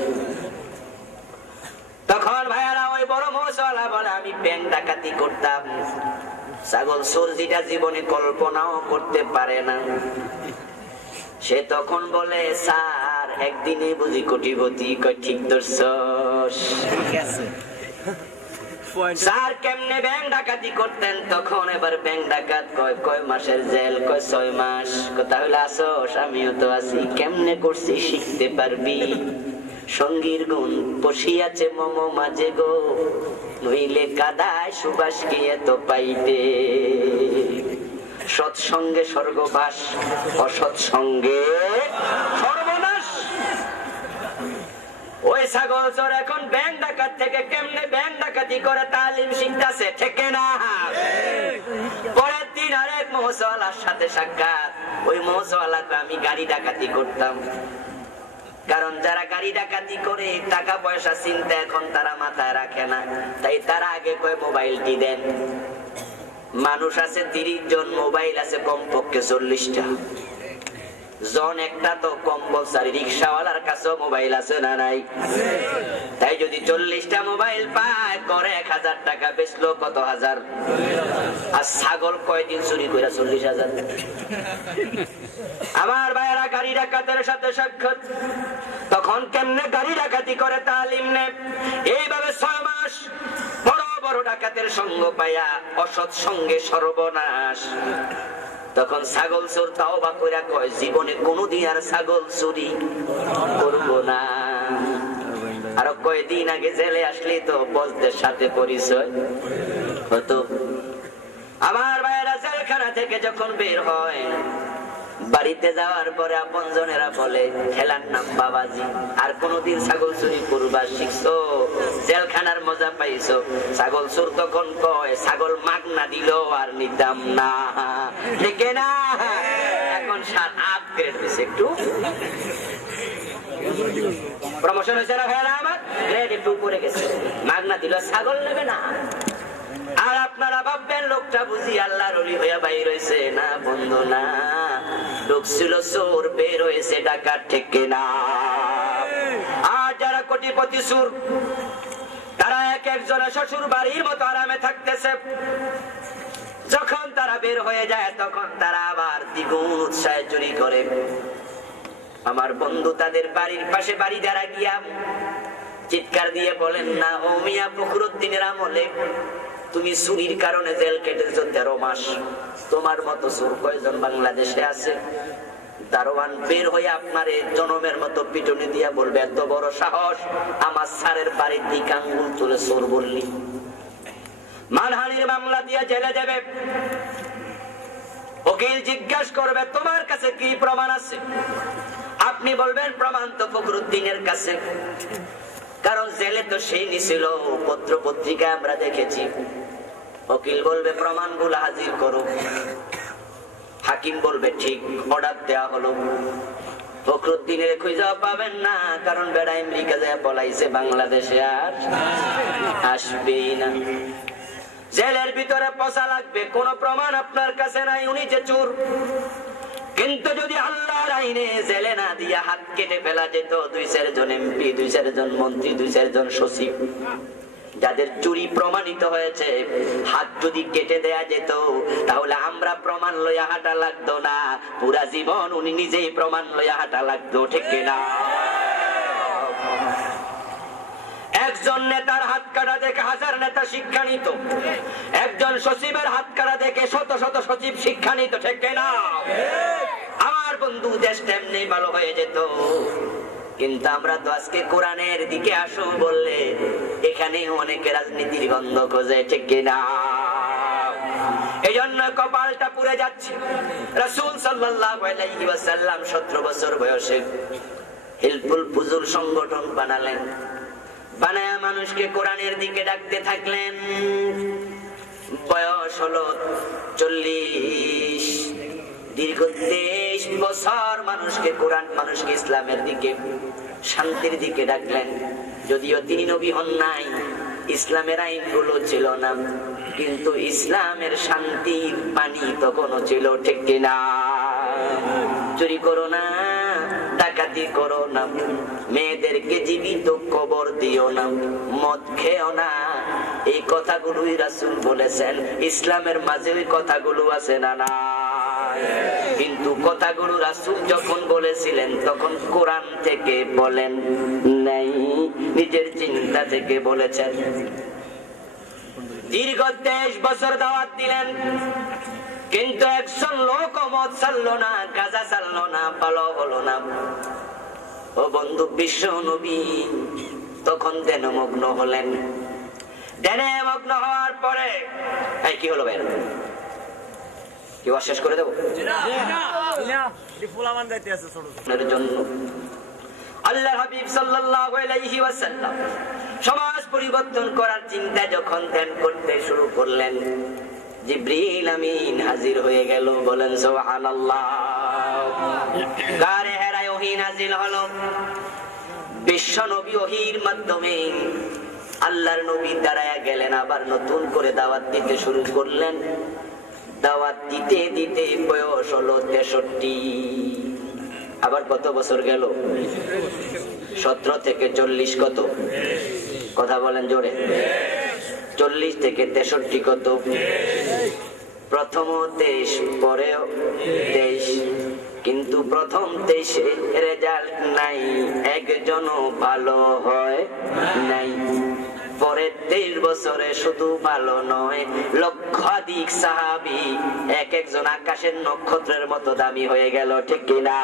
তখন ভাইয়ারা ওই বড় মৌসওয়ালা বলে, আমি ব্যাংক ডাকাতি করতাম। ছাগল চোর যেটা জীবনে কল্পনাও করতে পারে না, সে তখন বলে, স্যার একদিনে বুঝি কোটিপতি? কয় ঠিক ধরছস। স্যার কেমনে ব্যাংক ডাকাতি করতেন? তখন এবার ব্যাংক ডাকাত কয়, কয় মাসের জেল? কয় 6 মাস। তাহলে আসস? আমিও তো আছি। কেমনে করছি শিখতে পারবি। সঙ্গীর গুণ বসিয়াছে মম মাঝে গো, নইলে কাদায় সুবাস কি এত পাইতে। সৎসঙ্গে স্বর্গবাস, অসৎসঙ্গে সর্বনাশ। ওই ছাগল চোর এখন ব্যাংক ডাকাত থেকে কেমনে ব্যাংক ডাকাতি করে তালিম শিখতেছে, ঠিক না? পরের দিন আরেক মৌসওয়ালার সাথে সাক্ষাৎ। ওই মৌসওয়ালাকে, আমি গাড়ি ডাকাতি করতাম। কারণ যারা গাড়ি ডাকাতি করে টাকা পয়সা চিন্তা এখন তারা মাথায় রাখে না, তাই তারা আগে কয় মোবাইলটি দেন। মানুষ আছে 30 জন, মোবাইল আছে কমপক্ষে 40টা। জন একটা তো কম বলছে, রিক্সাওয়ালার কাছেও মোবাইল আছে না নাই? তাই যদি 40টা মোবাইল পায়, করে 1000 টাকা, বেচলো কত হাজার। আর ছাগল কয়দিন চুরি করে 40,000। আমার ভাইয়েরা, গাড়ি ডাকাতের সাথে সাক্ষাৎ। তখন কেমনে গাড়ি ডাকাতি করে তালিম নে। এইভাবে 6 মাস বড় বড় ডাকাতের সঙ্গ পাইয়া অসৎ সঙ্গে সর্বনাশ। তখন ছাগল চোর তাওবা কইরা কয়, জীবনে কোনদিন আর ছাগল চুরি করব না। আর কয়েকদিন আগে জেলে আসলে তো বসদের সাথে পরিচয় হতো। আমার ভাইয়েরা, জেলখানা থেকে যখন বের হয়, বাড়িতে যাওয়ার পরে আপনজনেরা বলে, খেলার নাম বাবাজি, আর কোনদিন ছাগল চুরি করবা শিখছো? জেলখানার মজা পাইছো? ছাগল চোর তখন কয়, ছাগল মাগনা দিল আর নিতাম না, ঠিক না? এখন 7-8 গ্রেড হয়েছে, একটু প্রমোশন হয়েছে না ভাইরা আমার? গ্রেড একটু উপরে গেছে, মাগনা দিল, ছাগল নেবে না। আর আপনারা ভাববেন লোকটা বুঝি আল্লাহর ওলি হইয়া বাইর হইছে। না বন্ধু, না। ঢুকছিল চোর, বের হয়েছে ডাকাত, ঠিক কিনা? আর যারা কোটিপতি চোর, তারা এক একজনের শ্বশুর বাড়ির মতো আরামে থাকতেছে। যখন তারা বের হয়ে যায় তখন তারা আবার দ্বিগুণ উৎসাহে চুরি করে। আমার বন্ধু তাদের বাড়ির পাশে বাড়ি দ্বারা গিয়া চিৎকার দিয়ে বলেন, না ও মিয়া, ফখরুদ্দিনের আমলে তুমি চুরির কারণে জেল কেটেছো 13 মাস। তোমার মতো চোর কয়জন বাংলাদেশে আছে? দারোয়ান বের হয়ে আপনার জনমের মতো পিটুনি দিয়া বলবে, এত বড় সাহস, আমার স্যারের বাড়ির দিকে আঙ্গুল তুলে চোর বললি? মানহানির মামলা দিয়ে জেলে যাবে। উকিল জিজ্ঞাসা করবে, তোমার কাছে কি প্রমাণ আছে? আপনি বলবেন, প্রমাণ তো ফখরুদ্দিনের কাছে, কারণ জেলে তো সেই নিছিল, পত্র পত্রিকায় আমরা দেখেছি। উকিল বলবে, প্রমাণগুলো হাজির করো। হাকিম বলবে, ঠিক, অর্ডার দেওয়া হলো। ফখরুদ্দিনের খুঁজে পাবেন না, কারণ বেড়া আমেরিকা যায় পলাইছে, বাংলাদেশে আর আসবেই না। জেলের ভিতরে পচা লাগবে, কোন প্রমাণ আপনার কাছে নাই, উনি যে চোর। কিন্তু যদি আল্লাহর আইনে জেলে না দিয়া হাত কেটে ফেলা যেত 2-4 জন এমপি, 2-4 জন মন্ত্রী, 2-4 জন সচিব, যাদের চুরি প্রমাণিত হয়েছে, হাত যদি কেটে দেয়া যেত, তাহলে আমরা প্রমাণ লইয়া হাঁটা লাগতো না, পুরা জীবন উনি নিজেই প্রমাণ লইয়া হাঁটা লাগতো, ঠিক কিনা? একজন নেতার হাত কাটা দেখে 1000 নেতা শিক্ষা নিত, একজন সচিবের হাত কাটা দেখে শত শত সচিব শিক্ষা নিত, ঠিক কিনা? আমার বন্ধু, দেশটা এমনি ভালো হয়ে যেত। কিন্তু আমরা তো আজকে কোরআনের দিকে আসো বললে এখানে অনেকে রাজনীতির গন্ধ খোঁজে, ঠিক কিনা? এই জন্য কপালটা পুড়ে যাচ্ছে। রাসূল সাল্লাল্লাহু আলাইহি ওয়াসাল্লাম 17 বছর বয়সে হিলফুল ফুজুল সংগঠন বানালেন, বানায়া মানুষকে কোরআনের দিকে ডাকতে থাকলেন। বয়স হলো 40। দীর্ঘ 23 বছর মানুষকে কোরআন, মানুষকে ইসলামের দিকে, শান্তির দিকে ডাকলেন। যদিও তিনি নবী হন নাই, ইসলামের আইনগুলো ছিল না, কিন্তু ইসলামের শান্তির পানি তখনও ছিল, ঠিক কিনা? চুরি করো না, ডাকাতি করো না, মেয়েদেরকে জীবিত কবর দিও না, মদ খেও না, এই কথাগুলোই রাসূল বলেছেন। ইসলামের মাঝে ওই কথাগুলো আছে না? না। কিন্তু কথাগুলো রাসূল যখন বলেছিলেন তখন কোরআন থেকে বলেন নাই, নিজের চিন্তা থেকে বলেছেন। দীর্ঘ 23 বছর দাওয়াত দিলেন, কিন্তু একজন লোক মদ ছাড়লো না, গাঁজা ছাড়লো না, ভালো হলো না। ও বন্ধু, বিশ্ব নবী তখন ধ্যানমগ্ন হলেন। ধ্যানমগ্ন হওয়ার পরে কি হলো ভাই? কি শেষ করে দেবো? আল্লাহর হাবিব সাল্লাল্লাহু আলাইহি ওয়াসাল্লাম সমাজ পরিবর্তন করার চিন্তা যখন ধ্যান করতে শুরু করলেন, জিবরিল আমিন হাজির হয়ে গেল। বলেন সুবহানাল্লাহ। গারে হেরায় ওহী নাজিল হলো। বিশ্ব নবী ওহীর মাধ্যমে আল্লাহর নবী দাঁড়ায়া গেলেন, আবার নতুন করে দাওয়াত দিতে শুরু করলেন। দাওয়াত দিতে দিতে বয়স হলো 63। আবার কত বছর গেল? 17 থেকে 40 কত? কথা বলেন জোরে। 40 থেকে 63 কত? প্রথম 23, পরে 23, কিন্তু প্রথম 23 রেজাল্ট নাই, একজনও ভালো হয় নাই। পরের 23 বছরে শুধু ভালো নয়, লক্ষাধিক সাহাবী এক একজন আকাশের নক্ষত্রের মতো দামি হয়ে গেল, ঠিক কিনা?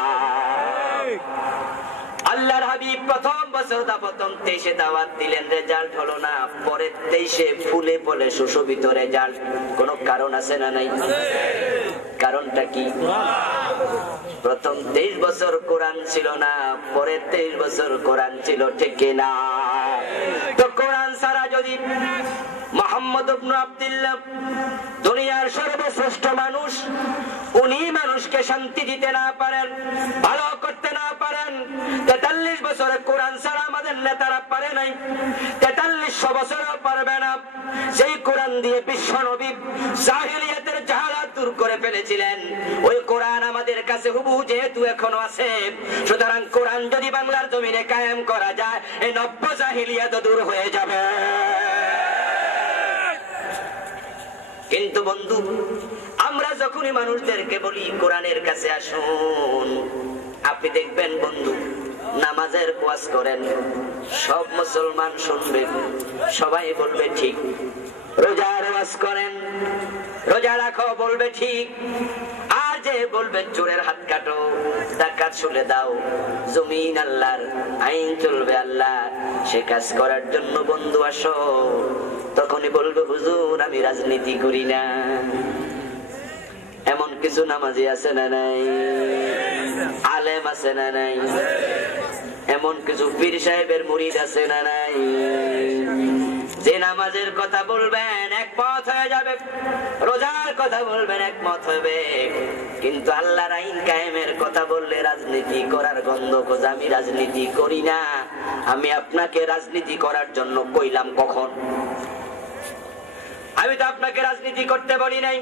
আল্লাহর হাবিব প্রথম বছর প্রথম 23 দাওয়াত দিলেন, রেজাল্ট হলো না। পরের 23 ফুলে ফলে সুশোভিত রেজাল্ট। কোন কারণ আছে না নাই? কারণটা কি? প্রথম 23 বছর কোরআন ছিল না, পরের 23 বছর কোরআন ছিল, ঠিক কিনা? তো কোরআন ছাড়া যদি মুহাম্মদ ইবনে আব্দুল্লাহ দুনিয়ার সর্বশ্রেষ্ঠ মানুষ, উনি মানুষকে শান্তি দিতে না পারেন, ভালো করতে না পারেন, 43 বছরে কোরআন ছাড়া আমাদের নেতারা পারে নাই, 4300 বছরও পারবে না। সেই কোরআন দিয়ে বিশ্ব নবী জাহেলিয়াতের জাহালাত দূর করে ফেলেছিলেন। ওই কোরআন আমাদের কাছে হুবহু যেহেতু এখনো আছে, সুতরাং কোরআন যদি বাংলার জমিনে কায়েম করা যায়, এই নব্য জাহিলিয়াত দূর হয়ে যাবে। কিন্তু বন্ধু, আমরা যখনই মানুষদেরকে বলি কোরআনের কাছে আসুন, আপনি দেখবেন বন্ধু, নামাজের ওয়াজ করেন, সব মুসলমান শুনবে, সবাই বলবে ঠিক। রোজার ওয়াজ করেন, রোজা রাখো, বলবে ঠিক। আর যে বলবেন চোরের হাত কাটো, ডাকাত শুলে দাও, জমিন আল্লাহর, আইন চলবে আল্লাহ, সে কাজ করার জন্য বন্ধু আসো, তখনই বলবে হুজুর আমি রাজনীতি করি না। এমন কিছু নামাজি আছে না নাই? আলেম আছে না নাই? এমন কিছু পীর সাহেবের মুরিদ আছে না নাই? যে নামাজের কথা বলবেন একমত হয়ে যাবে, রোজার কথা বলবেন একমত হবে, কিন্তু আল্লাহর আইন কায়েমের কথা বললে রাজনীতি করার গন্ধ খোঁজ। আমি রাজনীতি করি না। আমি আপনাকে রাজনীতি করার জন্য কইলাম কখন? আমি তো আপনাকে রাজনীতি করতে বলি নাই।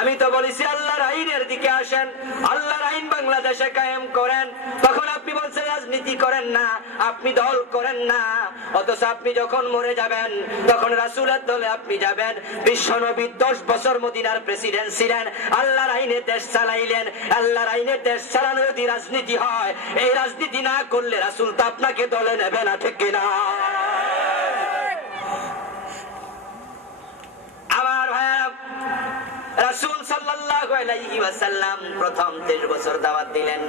আমি তো বলেছি আল্লাহর আইনের দিকে আসেন, আল্লাহর আইন বাংলাদেশে কায়েম করেন। তখন আপনি বলছেন রাজনীতি করেন না, আপনি দল করেন না। অথচ আপনি যখন মরে যাবেন, তখন রাসূলের দলে আপনি যাবেন। বিশ্বনবী 10 বছর মদিনার প্রেসিডেন্ট ছিলেন, আল্লাহর আইনে দেশ চালাইলেন। আল্লাহর আইনে দেশ চালানো যদি রাজনীতি হয়, এই রাজনীতি না করলে রাসূল তো আপনাকে দলে নেবে না, ঠিক কিনা? আমার ভাইরা, রাসূল সাল্লাল্লাহু আলাইহি ওয়াসাল্লাম প্রথম 23 বছর দাওয়াত দিলেন,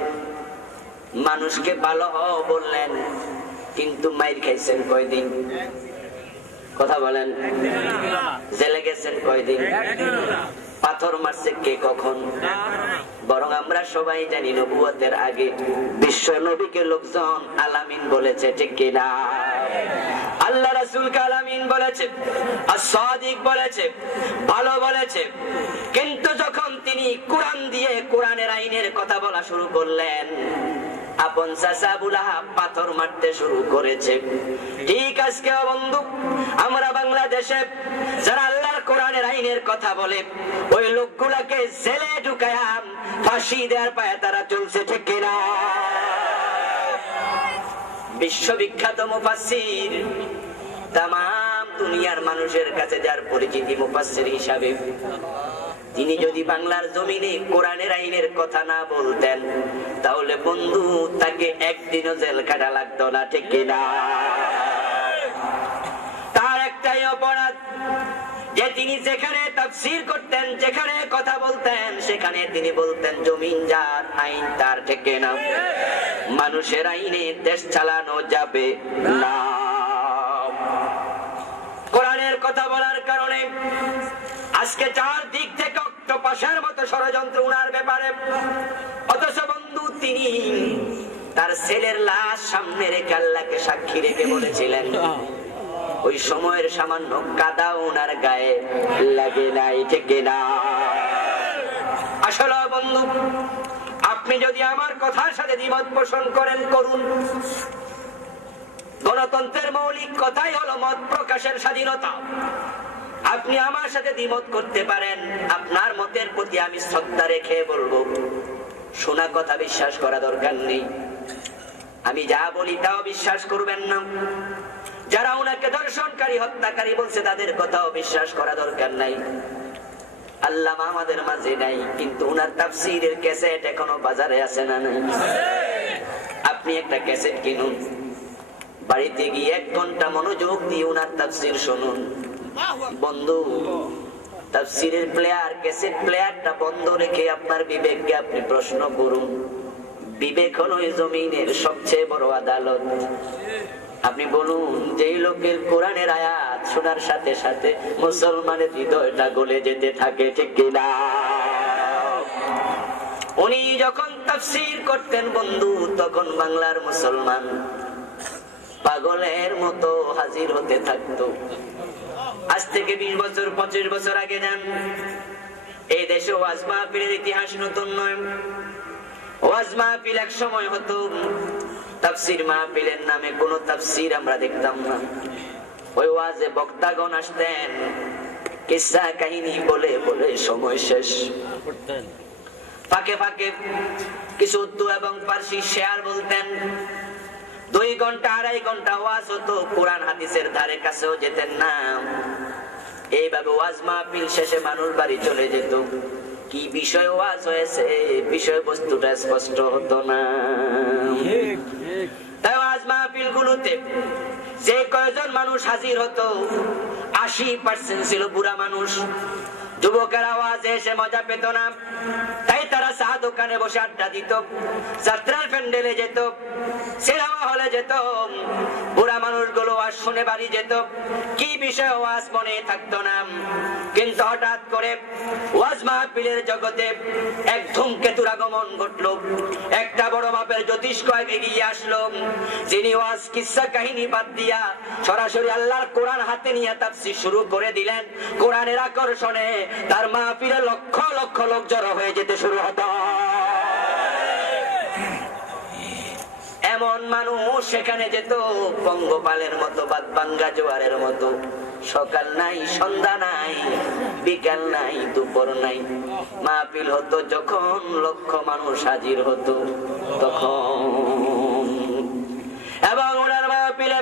মানুষকে ভালো হও বললেন, কিন্তু মাইর খাইছেন কয়দিন? কথা বলেন। জেলে গেছেন কয়দিন? পাথর মারছে কে কখন? বরং আমরা সবাই জানি নবুয়তের আগে বিশ্ব নবীকে লোকজন আলামিন বলেছে, ঠিক কিনা? আল্লাহ রাসূলকে আলামিন বলেছে, as-সাদিক বলেছে, ভালো বলেছে। কিন্তু যখন তিনি কোরআন দিয়ে কোরআনের আইনের কথা বলা শুরু করলেন, আপন চাচা আবু লাহাব পাথর মারতে শুরু করেছে। ঠিক আজকে বন্ধু, আমরা বাংলাদেশে যারা আল্লাহর কোরআনের আইনের কথা বলে, ওই লোকগুলাকে জেলে ঢুকায়া ফাঁসি দেওয়ার পায়ে তারা চলছে, ঠিক কিনা? বিশ্ববিখ্যাত মুফাসসির, তাম দুনিয়ার মানুষের কাছে যার পরিচিতি মুফাসসির হিসাবে, তিনি যদি বাংলার জমিনে কোরআনের আইনের কথা না বলতেন, তাহলে বন্ধু তাকে একদিনও জেল কাটা লাগতো না, ঠিক কিনা? তার একটাই অপরাধ যে তিনি যেখানে তাফসীর করতেন, যেখানে কথা বলতেন, সেখানে তিনি বলতেন জমিন যার, আইন তার, ঠিক কিনা? মানুষের আইনে দেশ চালানো যাবে না। কোরআনের কথা বলার কারণে আজকে চার দিক থেকে অক্টোপাসের মতো ষড়যন্ত্র উনার ব্যাপারে। অথচ বন্ধু তিনি তার ছেলের লাশ সামনে রেখে আল্লাহকে সাক্ষী রেখে বলেছিলেন, ওই সময়ের সামান্য কাদা উনার গায়ে লাগে নাই, ঠিক কিনা? আসলে বন্ধু, আপনি যদি আমার কথার সাথে দ্বিমত পোষণ করেন, করুন। গণতন্ত্রের মৌলিক কথাই হলো মত প্রকাশের স্বাধীনতা। আপনি আমার সাথে দ্বিমত করতে পারেন, আপনার মতের প্রতি আমি শ্রদ্ধা রেখে বলবো, শোনা কথা বিশ্বাস করা দরকার নেই। আমি যা বলি তাও বিশ্বাস করবেন না। যারা ওনাকে ধর্ষণকারী, হত্যাকারী বলছে, তাদের কথাও বিশ্বাস করা দরকার নাই। আল্লামা আমাদের মাঝে নাই, কিন্তু উনার তাফসীরের ক্যাসেট এখনো বাজারে আছে না নাই? আপনি একটা ক্যাসেট কিনুন, বাড়িতে গিয়ে 1 ঘন্টা মনোযোগ দিয়ে উনার তাফসীর শুনুন। বন্ধু, তাফসীরের প্লেয়ার, ক্যাসেট প্লেয়ারটা বন্ধ রেখে আপনার বিবেককে আপনি প্রশ্ন করুন। বিবেক হলো এই জমিনের সবচেয়ে বড় আদালত। আপনি বলুন, যেই লোকের কোরআনের আয়াত শোনার সাথে সাথে মুসলমানের হৃদয়টা গলে যেতে থাকে, ঠিক কিনা? উনি যখন তাফসীর করতেন বন্ধু, তখন বাংলার মুসলমান পাগলের মতো হাজির হতে থাকতো। আজ থেকে 20 বছর 25 বছর আগে যান, এই দেশে ওয়াজ মাহফিলের ইতিহাস নতুন নয়। ওয়াজ মাহফিল এক সময় হতো, তাফসীর মাহফিলের নামে কোন তাফসীর আমরা দেখতাম না। ওই ওয়াজে বক্তাগণ আসতেন, কিসসা কাহিনী বলে বলে সময় শেষ। ফাঁকে ফাঁকে কিছু উর্দু এবং ফার্সি শেয়ার বলতেন। 2 ঘন্টা 2.5 ঘন্টা ওয়াজ হতো, কোরআন হাদিসের ধারে কাছেও যেতেন না। এইভাবে ওয়াজ মাহফিল শেষে মানুষ বাড়ি চলে যেত। কি বিষয় ওয়াজ হয়েছে বিষয়বস্তুটা স্পষ্ট হতো না। তাই ওয়াজ মাহফিল গুলোতে যে কয়জন মানুষ হাজির হতো 80% ছিল বুড়া মানুষ। যুবকেরা ওয়াজে এসে মজা পেত না, তাই তারা চা দোকানে বসে আড্ডা দিত, যাত্রার প্যান্ডেলে যেত, সিনেমা হলে যেত। বুড়া মানুষগুলো ওয়াজ শুনে বাড়ি যেত, কি বিষয় ওয়াজ মনে থাকতো না। কিন্তু হঠাৎ করে ওয়াজ মাহফিলের জগতে এক ধূমকেতুর আগমন ঘটলো। একটা বড় মাপের জ্যোতিষ্ক এগিয়ে আসলো, যিনি ওয়াজ কিসসা কাহিনী বাদ দিয়া সরাসরি আল্লাহর কোরআন হাতে নিয়ে তাফসীর শুরু করে দিলেন। কোরআনের আকর্ষণে তার মাহফিলে লক্ষ লক্ষ লোক জড়ো হয়ে যেতে শুরু হতো। এমন মানুষ সেখানে যেত পঙ্গপালের মতো, বাদবাঙ্গা জোয়ারের মতো। সকাল নাই, সন্ধ্যা নাই, বিকাল নাই, দুপুর নাই। মাহফিল হতো যখন লক্ষ মানুষ হাজির হতো তখন। এবং ওনার মাহফিলে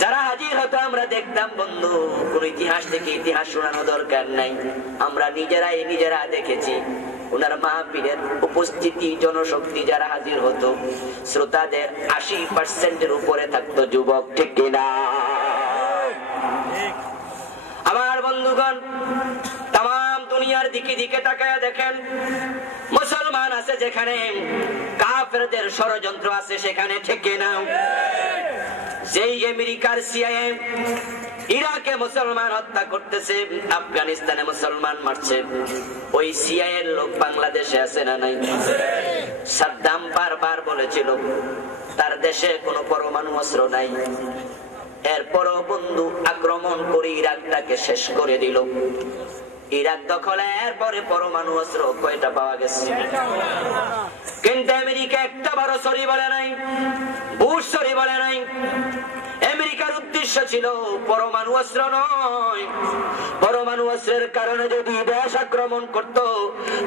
যারা হাজির হতো আমরা দেখতাম বন্ধু, কোন ইতিহাস থেকে ইতিহাস শোনানো দরকার নাই, আমরা নিজেরা দেখেছি। ওনার মাহফিলের উপস্থিতি জনশক্তি যারা হাজির হতো, শ্রোতাদের 80%-এর উপরে থাকতো যুবক, ঠিক কিনা? আমার বন্ধুগণ, তাম দুনিয়ার দিকে দিকে তাকায় দেখেন, মুসলমান আছে যেখানে, কাফেরদের ষড়যন্ত্র আছে সেখানে, ঠিক কিনা? যেই আমেরিকার সিআইএ ইরাকে মুসলমান হত্যা করতেছে, আফগানিস্তানে মুসলমান মারছে, ওই সিআইএ এর লোক বাংলাদেশে আছে না নাই? সাদ্দাম বারবার বলেছিল তার দেশে কোনো পরমাণু অস্ত্র নাই। এরপরও বন্ধু আক্রমণ করে ইরাকটাকে শেষ করে দিল। ইরাক দখলের পরে পরমাণু অস্ত্র কয়টা পাওয়া গেছে? কিন্তু আমেরিকা একটা বারো সরি বলে নাই, বুশ সরি বলে নাই। আমেরিকার উদ্দেশ্য ছিল পরমাণু অস্ত্র নয়। পরমাণু অস্ত্রের কারণে যদি দেশ আক্রমণ করত,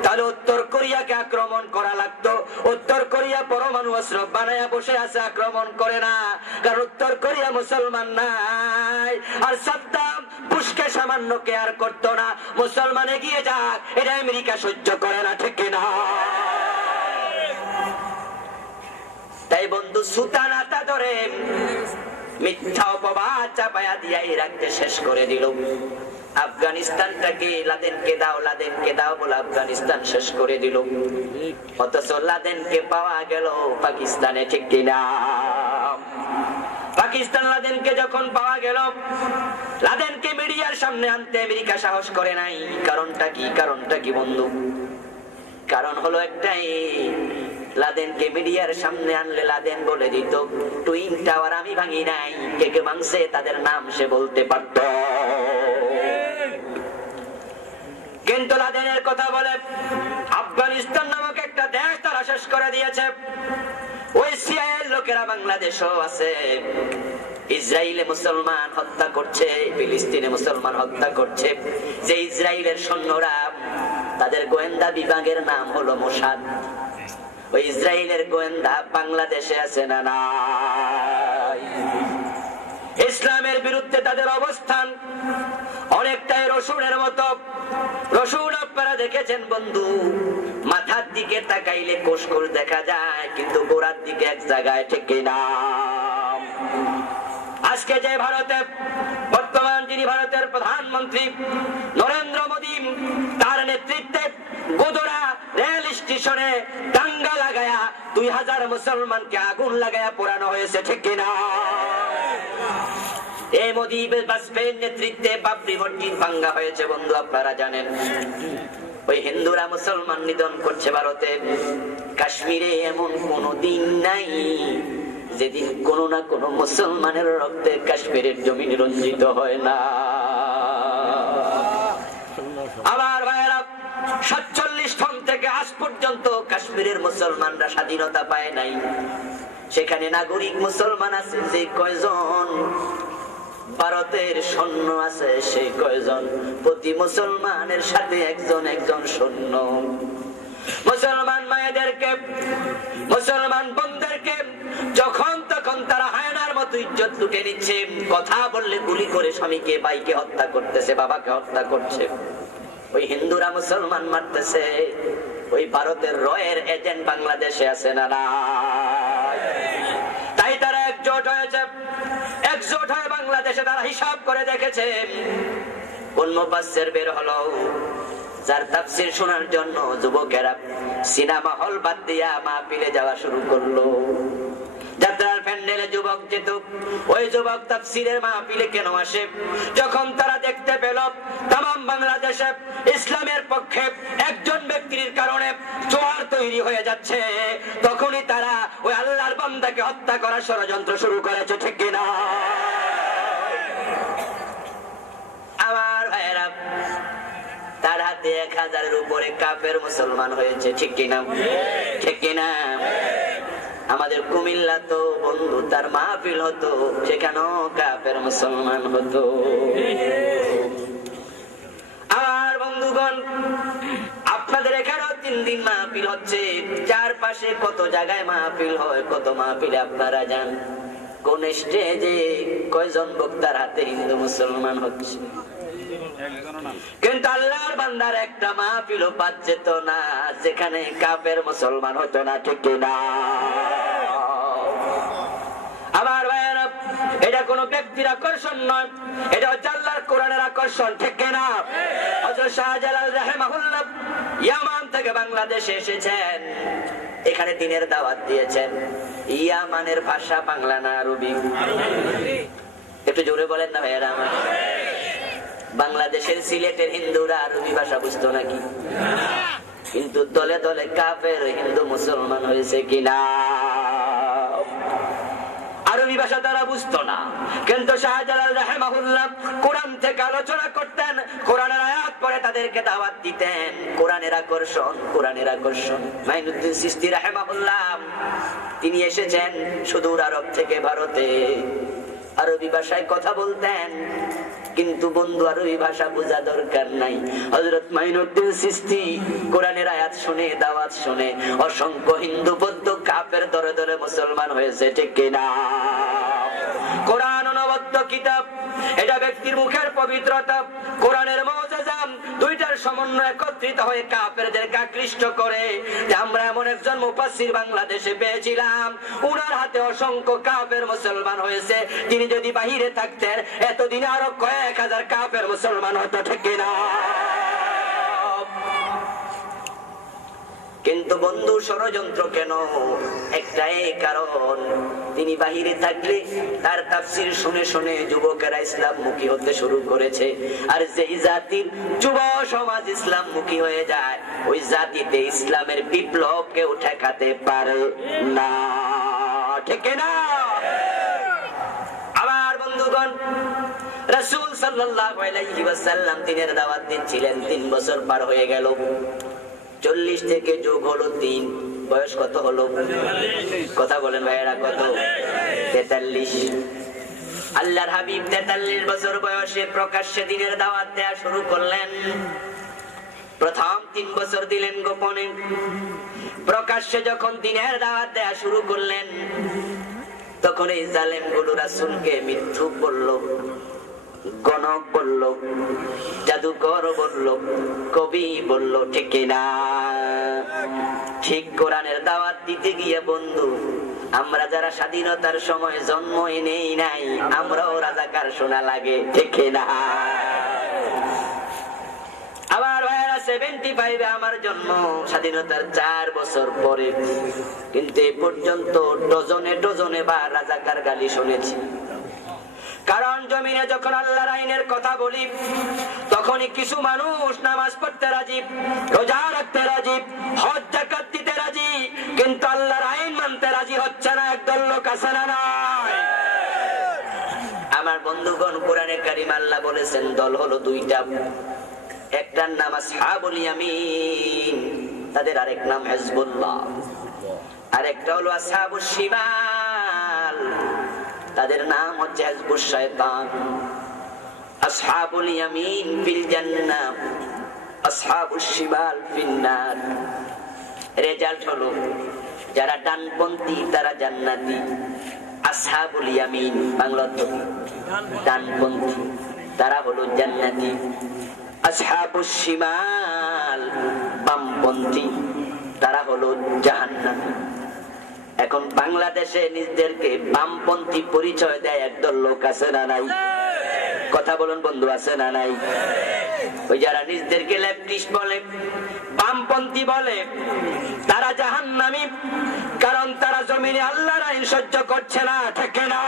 তাহলে উত্তর কোরিয়াকে আক্রমণ করা লাগতো। উত্তর কোরিয়া পরমাণু অস্ত্র বানায়া বসে আছে, আক্রমণ করে না, কারণ উত্তর কোরিয়া মুসলমান নাই। আর সাদ্দাম বুশকে সামান্য কেয়ার করতো না, মুসলমান এগিয়ে যাক এটা আমেরিকা সহ্য করে না, ঠিক কিনা? তাই বন্ধু সুতানাতা ধরে মিথ্যা অপবাদ চাপায়া দিয়া ইরাককে শেষ করে দিল। আফগানিস্তানটাকে লাদেনকে দাও বলে আফগানিস্তান শেষ করে দিল। অথচ লাদেনকে পাওয়া গেল পাকিস্তানে, ঠিক কিনা? পাকিস্তান লাদেনকে যখন পাওয়া গেল, লাদেনকে মিডিয়ার সামনে আনতে আমেরিকা সাহস করে নাই। কারণটা কি বন্ধু? কারণ হলো একটাই, লাদেনকে মিডিয়ার সামনে আনলে লাদেন বলে দিত টুইন টাওয়ার আমি ভাঙি নাই, কে কে ভাঙছে তাদের নাম সে বলতে পারত। কিন্তু লাদেনের কথা বলে আফগানিস্তান নামক একটা দেশ তারা শেষ করে দিয়েছে। ওই সিআইএর লোকেরা বাংলাদেশও আছে। ইসরায়েলে মুসলমান হত্যা করছে, ফিলিস্তিনে মুসলমান হত্যা করছে। যে ইসরায়েলের সৈন্যরা, তাদের গোয়েন্দা বিভাগের নাম হলো মোসাদ। ওই ইসরায়েলের গোয়েন্দা বাংলাদেশে আছে না নাই? ইসলামের বিরুদ্ধে তাদের অবস্থান অনেকটাই রসুনের মতো। রসুন আপনারা দেখেছেন বন্ধু, মাথার দিকে তাকাইলে কোষকোষ দেখা যায়, কিন্তু গোড়ার দিকে এক জায়গায়, ঠিক কিনা? আজকে যে ভারতে বর্তমান যিনি ভারতের প্রধানমন্ত্রী নরেন্দ্র মোদী, তার নেতৃত্বে গোদরা রেল স্টেশনে দাঙ্গা লাগায়া 2000 মুসলমানকে আগুন লাগায়া পোড়ানো হয়েছে, ঠিক কিনা? এই মোদী বাজপেয়ীর নেতৃত্বে বাবরি মসজিদ ভাঙ্গা হয়েছে বন্ধু, আপনারা জানেন। ওই হিন্দুরা মুসলমান নিধন করছে ভারতে। কাশ্মীরে এমন কোন দিন নাই যেদিন কোন না কোন মুসলমানের রক্তে কাশ্মীরের জমিন রঞ্জিত হয় না। আবার ভাইয়েরা, 47 সন থেকে আজ পর্যন্ত কাশ্মীরের মুসলমানরা স্বাধীনতা পায় নাই। সেখানে নাগরিক মুসলমান আছে যে কয়জন, ভারতের সৈন্য আছে সেই কয়জন, প্রতি মুসলমানের সাথে একজন একজন সৈন্য। মুসলমান মায়েদেরকে, মুসলমান বোনদেরকে যখন তখন তারা হায়নার মতো ইজ্জত লুটে নিচ্ছে। কথা বললে গুলি করে স্বামীকে, ভাইকে হত্যা করতেছে, বাবাকে হত্যা করছে। ওই হিন্দুরা মুসলমান মারতেছে। ওই ভারতের রয়ের এজেন্ট বাংলাদেশে আছে না? তাই তারা একজোট হয়েছে। একজোট হয়ে বাংলাদেশে তারা হিসাব করে দেখেছে, কোন মুফাসসির বের হলো যার তাফসীর শোনার জন্য যুবকেরা সিনেমা হল বাদ দিয়া মাহফিলে যাওয়া শুরু করলো। যাত্রার প্যান্ডেলে যুবক যেত, ওই যুবক তাফসীরের মাহফিলে কেন আসে? যখন তারা দেখতে পেল তামাম বাংলাদেশে ইসলামের পক্ষে একজন ব্যক্তির কারণে জোয়ার তৈরি হয়ে যাচ্ছে, তখনই তারা ওই আল্লাহর বান্দাকে হত্যা করার ষড়যন্ত্র শুরু করেছে। ঠিক কিনা? আমার ভাইয়েরা, তার হাতে 1000-এর উপরে কাফের মুসলমান হয়েছে। ঠিক কিনা? ঠিক কিনা? আমাদের কুমিল্লা তো বন্ধু, তার মাহফিল হতো, সেখানেও কাফের মুসলমান হতো। আর বন্ধুগণ, আপনাদের এখানেও 3 দিন মাহফিল হচ্ছে। চারপাশে কত জায়গায় মাহফিল হয়, কত মাহফিলে আপনারা যান। কোন স্টেজে কয়জন বক্তার হাতে হিন্দু মুসলমান হচ্ছে, কিন্তু আল্লাহর বান্দার একটা মাহফিলও বাদ যেত না যেখানে কাফের মুসলমান হতো না। ঠিক কিনা? আমার ভাইয়েরা, এটা কোন ব্যক্তির আকর্ষণ নয়, এটা হচ্ছে আল্লাহর কোরআনের আকর্ষণ। ঠিক কিনা? হযরত শাহজালাল রাহিমাহুল্লাহ ইয়ামান থেকে বাংলাদেশে এসেছেন, এখানে দ্বীনের দাওয়াত দিয়েছেন। ইয়ামানের ভাষা বাংলা না আরবি? একটু জোরে বলেন না ভাইয়েরা আমার। বাংলাদেশের সিলেটের হিন্দুরা আরবি ভাষা বুঝতো নাকি? কিন্তু দলে দলে কাফের হিন্দু মুসলমান হয়েছে কিনা? আরবি ভাষা তারা বুঝতো না, কিন্তু শাহজালাল রাহিমাহুল্লাহ কোরআন থেকে আলোচনা করতেন, কোরআনের আয়াত পড়ে তাদেরকে দাওয়াত দিতেন। কোরআনের আকর্ষণ, কোরআনের আকর্ষণ। মাইনুদ্দিন চিশতি রাহিমাহুল্লাহ তিনি এসেছেন সুদূর আরব থেকে ভারতে, আরবি ভাষায় কথা বলতেন, কিন্তু বন্ধু আরবি ভাষা বোঝা দরকার নাই। হযরত মাইনুদ্দিন চিশতি কোরআনের আয়াত শুনে, দাওয়াত শুনে অসংখ্য হিন্দু বৌদ্ধ কাফের দরে দরে মুসলমান হয়েছে। ঠিক কিনা? কোরআন অনবদ্য কিতাব, এটা ব্যক্তির মুখের পবিত্রতা, কোরআনের মুজিজা, দুইটার সমন্বয় একত্রিত হয়ে কাফেরদেরকে আকৃষ্ট করে। আমরা এমন একজন মুফাসসির বাংলাদেশে পেয়েছিলাম, উনার হাতে অসংখ্য কাফের মুসলমান হয়েছে। তিনি যদি বাহিরে থাকতেন, এতদিন আরো কয়েক হাজার কাফের মুসলমান হতো। ঠিক কিনা? কিন্তু বন্ধু ষড়যন্ত্র কেন? একটাই কারণ, তিনি বাহিরে থাকলে তার তাফসীর শুনে শুনে যুবকেরা ইসলামমুখী হতে শুরু করেছে। আর যেই জাতির যুব সমাজ ইসলামমুখী হয়ে যায়, ওই জাতিতে ইসলামের বিপ্লব কেউ ঠেকাতে পারে না। ঠিক না? আবার বন্ধুগণ, রাসূল সাল্লাল্লাহু আলাইহি ওয়াসাল্লাম দ্বীনের দাওয়াত দিচ্ছিলেন। 3 বছর পার হয়ে গেল। 40 থেকে যোগ হলো 3, বয়স কত হলো? কথা বলেন ভাইয়েরা, কত? 43। আল্লাহর হাবিব 43 বছর বয়সে প্রকাশ্যে দ্বীনের দাওয়াত দেয়া শুরু করলেন। প্রথম 3 বছর দিলেন গোপনে, প্রকাশ্যে যখন দ্বীনের দাওয়াত দেয়া শুরু করলেন, তখন এই জালেম গুলো রাসূলকে মিথ্যুক বলল, গণক বলল, জাদুকর বলল, কবি বলল। ঠিক না? ঠিক কোরআনের দাওয়াত দিতে গিয়ে বন্ধু, আমরা যারা স্বাধীনতার সময় জন্মই নেই নাই, আমরাও রাজাকার শোনা লাগে। ঠিক না? আবার 75 আমার জন্ম, স্বাধীনতার 4 বছর পরে, কিন্তু এ পর্যন্ত ডজনে ডজনে বা রাজাকার গালি শুনেছি। কারণ জমিনে যখন আল্লাহর আইনের কথা বলি, তখনই কিছু মানুষ নামাজ পড়তে রাজি, রোজা রাখতে রাজি, হজ যাকাত দিতে রাজি, কিন্তু আল্লাহর আইন মানতে রাজি হচ্ছে না। একদল লোক আছে না নাই? আমার বন্ধুগণ, কোরআনে কারীম আল্লাহ বলেছেন দল হলো 2টা। একটার নাম আসহাবুল ইয়ামিন, তাদের আরেক নাম হিজবুল্লাহ, আরেকটা হলো আসহাবুশ শিমাল, তাদের নাম হচ্ছে হিজবুশ শয়তান। আসহাবুল ইয়ামিন ফিল জান্নাহ, আসহাবুশ শিমাল ফিন নার। রেজাল্ট হলো যারা ডানপন্থী তারা জান্নাতি। আসহাবুল ইয়ামিন বাংলা অর্থ ডানপন্থী, তারা হলো জান্নাতি। আসহাবুশ শিমাল বামপন্থী, তারা হলো জাহান্নামী। এখন বাংলাদেশে নিজেদেরকে বামপন্থী পরিচয় দেয় একদল লোক আছে না নাই? কথা বলুন বন্ধু, আছে না নাই? ওই যারা নিজেদেরকে লেফটিস্ট বলে, বামপন্থী বলে, তারা জাহান্নামী। কারণ তারা জমিনে আল্লাহর আইন সহ্য করছে না, ঠিক না?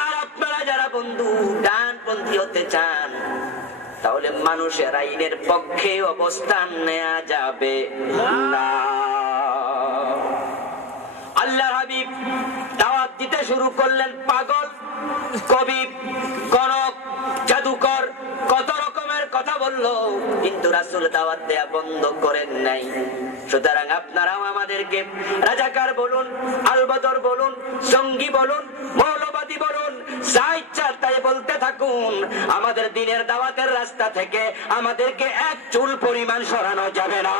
আর আপনারা যারা বন্ধু ডানপন্থী হতে চান, তাহলে মানুষের আইনের পক্ষে অবস্থান নেওয়া যাবে না। আল্লাহর হাবিব দাওয়াত দিতে শুরু করলেন। পাগল, কবি, গণক, জাদুকর কত রকমের কথা বললো, কিন্তু রাসূল দাওয়াত দেয়া বন্ধ করেন নাই। সুতরাং আপনারাও আমাদেরকে রাজাকার বলুন, আলবদর বলুন, জঙ্গি বলুন, মৌলবাদী বলুন, যা ইচ্ছা তাই বলতে থাকুন, আমাদের দ্বীনের দাওয়াতের রাস্তা থেকে আমাদেরকে এক চুল পরিমাণ সরানো যাবে না।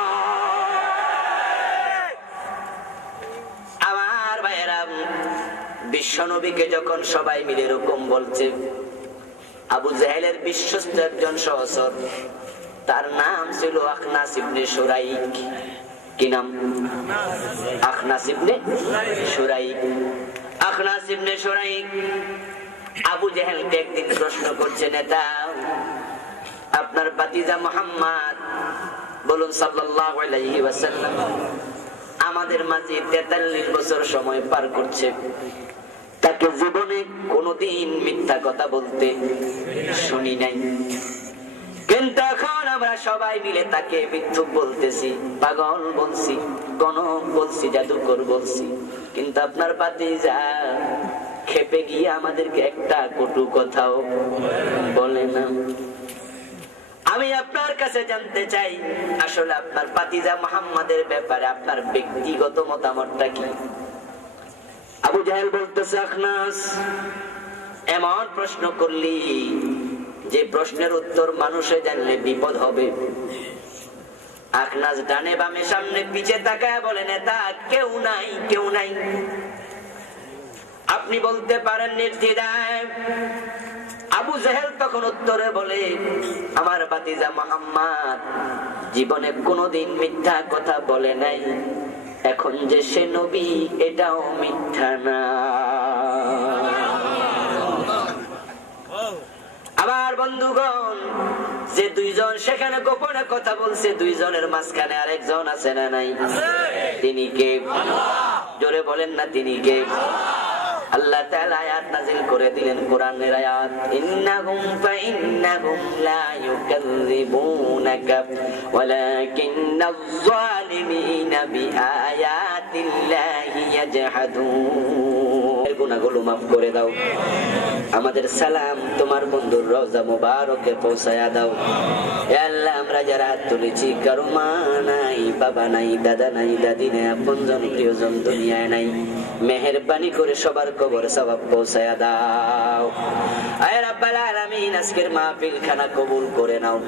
আমার ভাইয়েরা, বিশ্বনবীকে যখন সবাই মিলে এরকম বলছে, আবু জাহেলের বিশ্বস্ত একজন সহচর, তার নাম ছিল আখনাস ইবনে শুরাইক। কি নাম? আখনাস ইবনে শুরাইক। আখনাস ইবনে শুরাইক আবু জাহেলকে একদিন প্রশ্ন করছে, নেতা, আপনার ভাতিজা মুহাম্মদ বলুন সাল্লাল্লাহু আলাইহি ওয়াসাল্লাম আমাদের মাঝে 43 বছর সময় পার করছে, তাকে জীবনে কোনদিন মিথ্যা কথা বলতে শুনি নাই, কিন্তু এখন আমরা সবাই মিলে তাকে মিথ্যুক বলতেছি, পাগল বলছি, গণক বলছি, জাদুকর বলছি, কিন্তু আপনার ভাতিজা খেপে গিয়ে আমাদেরকে একটা কটু কথাও বলে না। আমি আপনার কাছে জানতে চাই, আসলে আপনার ভাতিজা মুহাম্মাদের ব্যাপারে আপনার ব্যক্তিগত মতামতটা কি? আবু জাহেল বলতেছে, আখনাস, এমন প্রশ্ন করলি যে প্রশ্নের উত্তর মানুষে জানলে বিপদ হবে। আখনাস ডানে বামে সামনে পিছে তাকায় বলে, নেতা, কেউ নাই, কেউ নাই। আপনি বলতে পারেন নির্দ্বিধায়। আবু জাহেল তখন উত্তরে বলে, আমার ভাতিজা মুহাম্মদ জীবনে কোনোদিন মিথ্যা কথা বলে নাই, এখন যে সে নবী এটাও মিথ্যা না। আবার বন্ধুগণ, যে দুইজন সেখানে গোপনে কথা বলছে, দুইজনের মাঝখানে আরেকজন আছে না নাই? তিনি কে? জোরে বলেন না, তিনি কে? আল্লাহ তাআলা আয়াত নাযিল করে দিলেন, কোরআনের আয়াত, ইন্নাহুম ফাইন্নাহুম লা ইউকাযযিবুনাকা ওয়ালাকিন্নাজ যালিমিনা বিআয়াতিল্লাহি ইয়াজহাদুন। গুনাহগুলো মাফ করে দাও, আমাদের সালাম তোমার বন্ধুর রওজা মুবারকে পৌঁছায়া দাও। হে আল্লাহ, আমরা যারা হাত তুলেছি, কারো মা নাই, বাবা নাই, দাদা নাই, দাদি নাই, আপনজন প্রিয়জন দুনিয়ায় নাই, মেহেরবানি করে সবার কবরে সওয়াব পৌঁছায়া দাও। আয় রাব্বাল আলামিন, আজকের মাহফিল খানা কবুল করে নাও।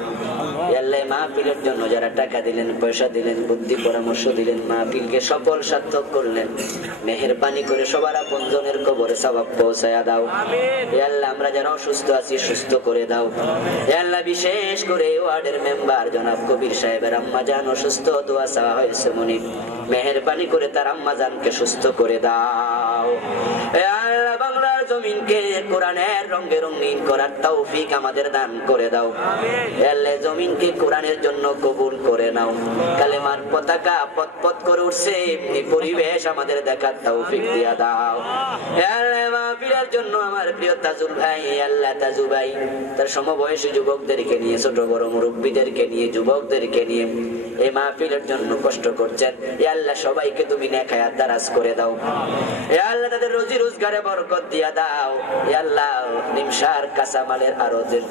হে আল্লাহ, মাহফিলের জন্য যারা টাকা দিলেন, পয়সা দিলেন, বুদ্ধি পরামর্শ দিলেন, মাহফিলকে সফল সার্থক করলেন, মেহেরবানি করে সবার আপনজনের কবরে সওয়াব পৌঁছায়া দাও। হে আল্লাহ, আমরা যারা অসুস্থ আছি সুস্থ করে দাও। হে আল্লাহ, বিশেষ করে ওয়ার্ডের মেম্বার জনাব কবির সাহেবের আম্মা জান অসুস্থ, দোয়া চাওয়া হয়েছে মুনিব, মেহেরবানি করে তার আম্মা জানকে সুস্থ করে দাও। হে আল্লাহ, বাংলার জমিনকে কোরআনের রঙে রঙিন করার তৌফিক আমাদের দান করে দাও। হে আল্লাহ, জমিনকে কোরআনের জন্য কবুল করে নাও। কালেমার পতাকা পতপত করে উঠছে, এই পরিবেশ আমাদের দেখার তৌফিক দিয়া দাও। হে আল্লাহ, মাহফিলের জন্য আমার প্রিয় তাজুল ভাই, আল্লাহ তাজু ভাই তার সমবয়সী যুবকদেরকে নিয়ে, ছোট বড় মুরব্বীদেরকে নিয়ে, যুবকদেরকে নিয়ে এই মাহফিলের জন্য কষ্ট করছেন। হে আল্লাহ, সবাইকে তুমি নেক হায়াত দারাজ করে দাও। হে আল্লাহ, তাদের রুজি রোজগারে বরকত দিয়া দাও। হে আল্লাহ, নিমসার কাঁচামালের আড়তের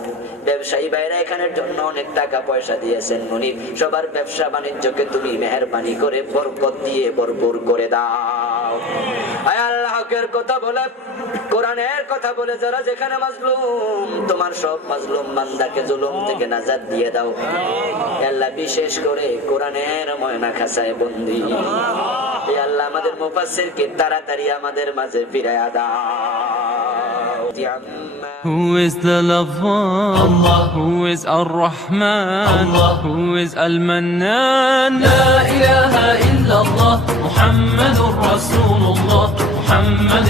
ব্যবসায়ী ভাইরা এখানের জন্য অনেক টাকা পয়সা দিয়েছেন মুনিব, সবার ব্যবসা বাণিজ্যকে তুমি মেহেরবানি করে বরকত দিয়ে ভরপুর করে দাও। দাও। আয় আল্লাহ, হকের কথা বলে, কোরআনের কথা বলে যারা যেখানে মাজলুম, তোমার সব মাজলুম বান্দাকে জুলুম থেকে নাজাত দিয়ে দাও। আল্লাহ, বিশেষ করে কোরআনের ময়না খাসায় বন্দী আল্লাহ, আমাদের মুফাসসিরকে তাড়াতাড়ি আমাদের মাঝে ফিরাইয়া দাও। Who is the Lover? Who is Ar-Rahman? Who is Al-Mannan? La ilaha illallah, Muhammadur Rasulullah, Muhammad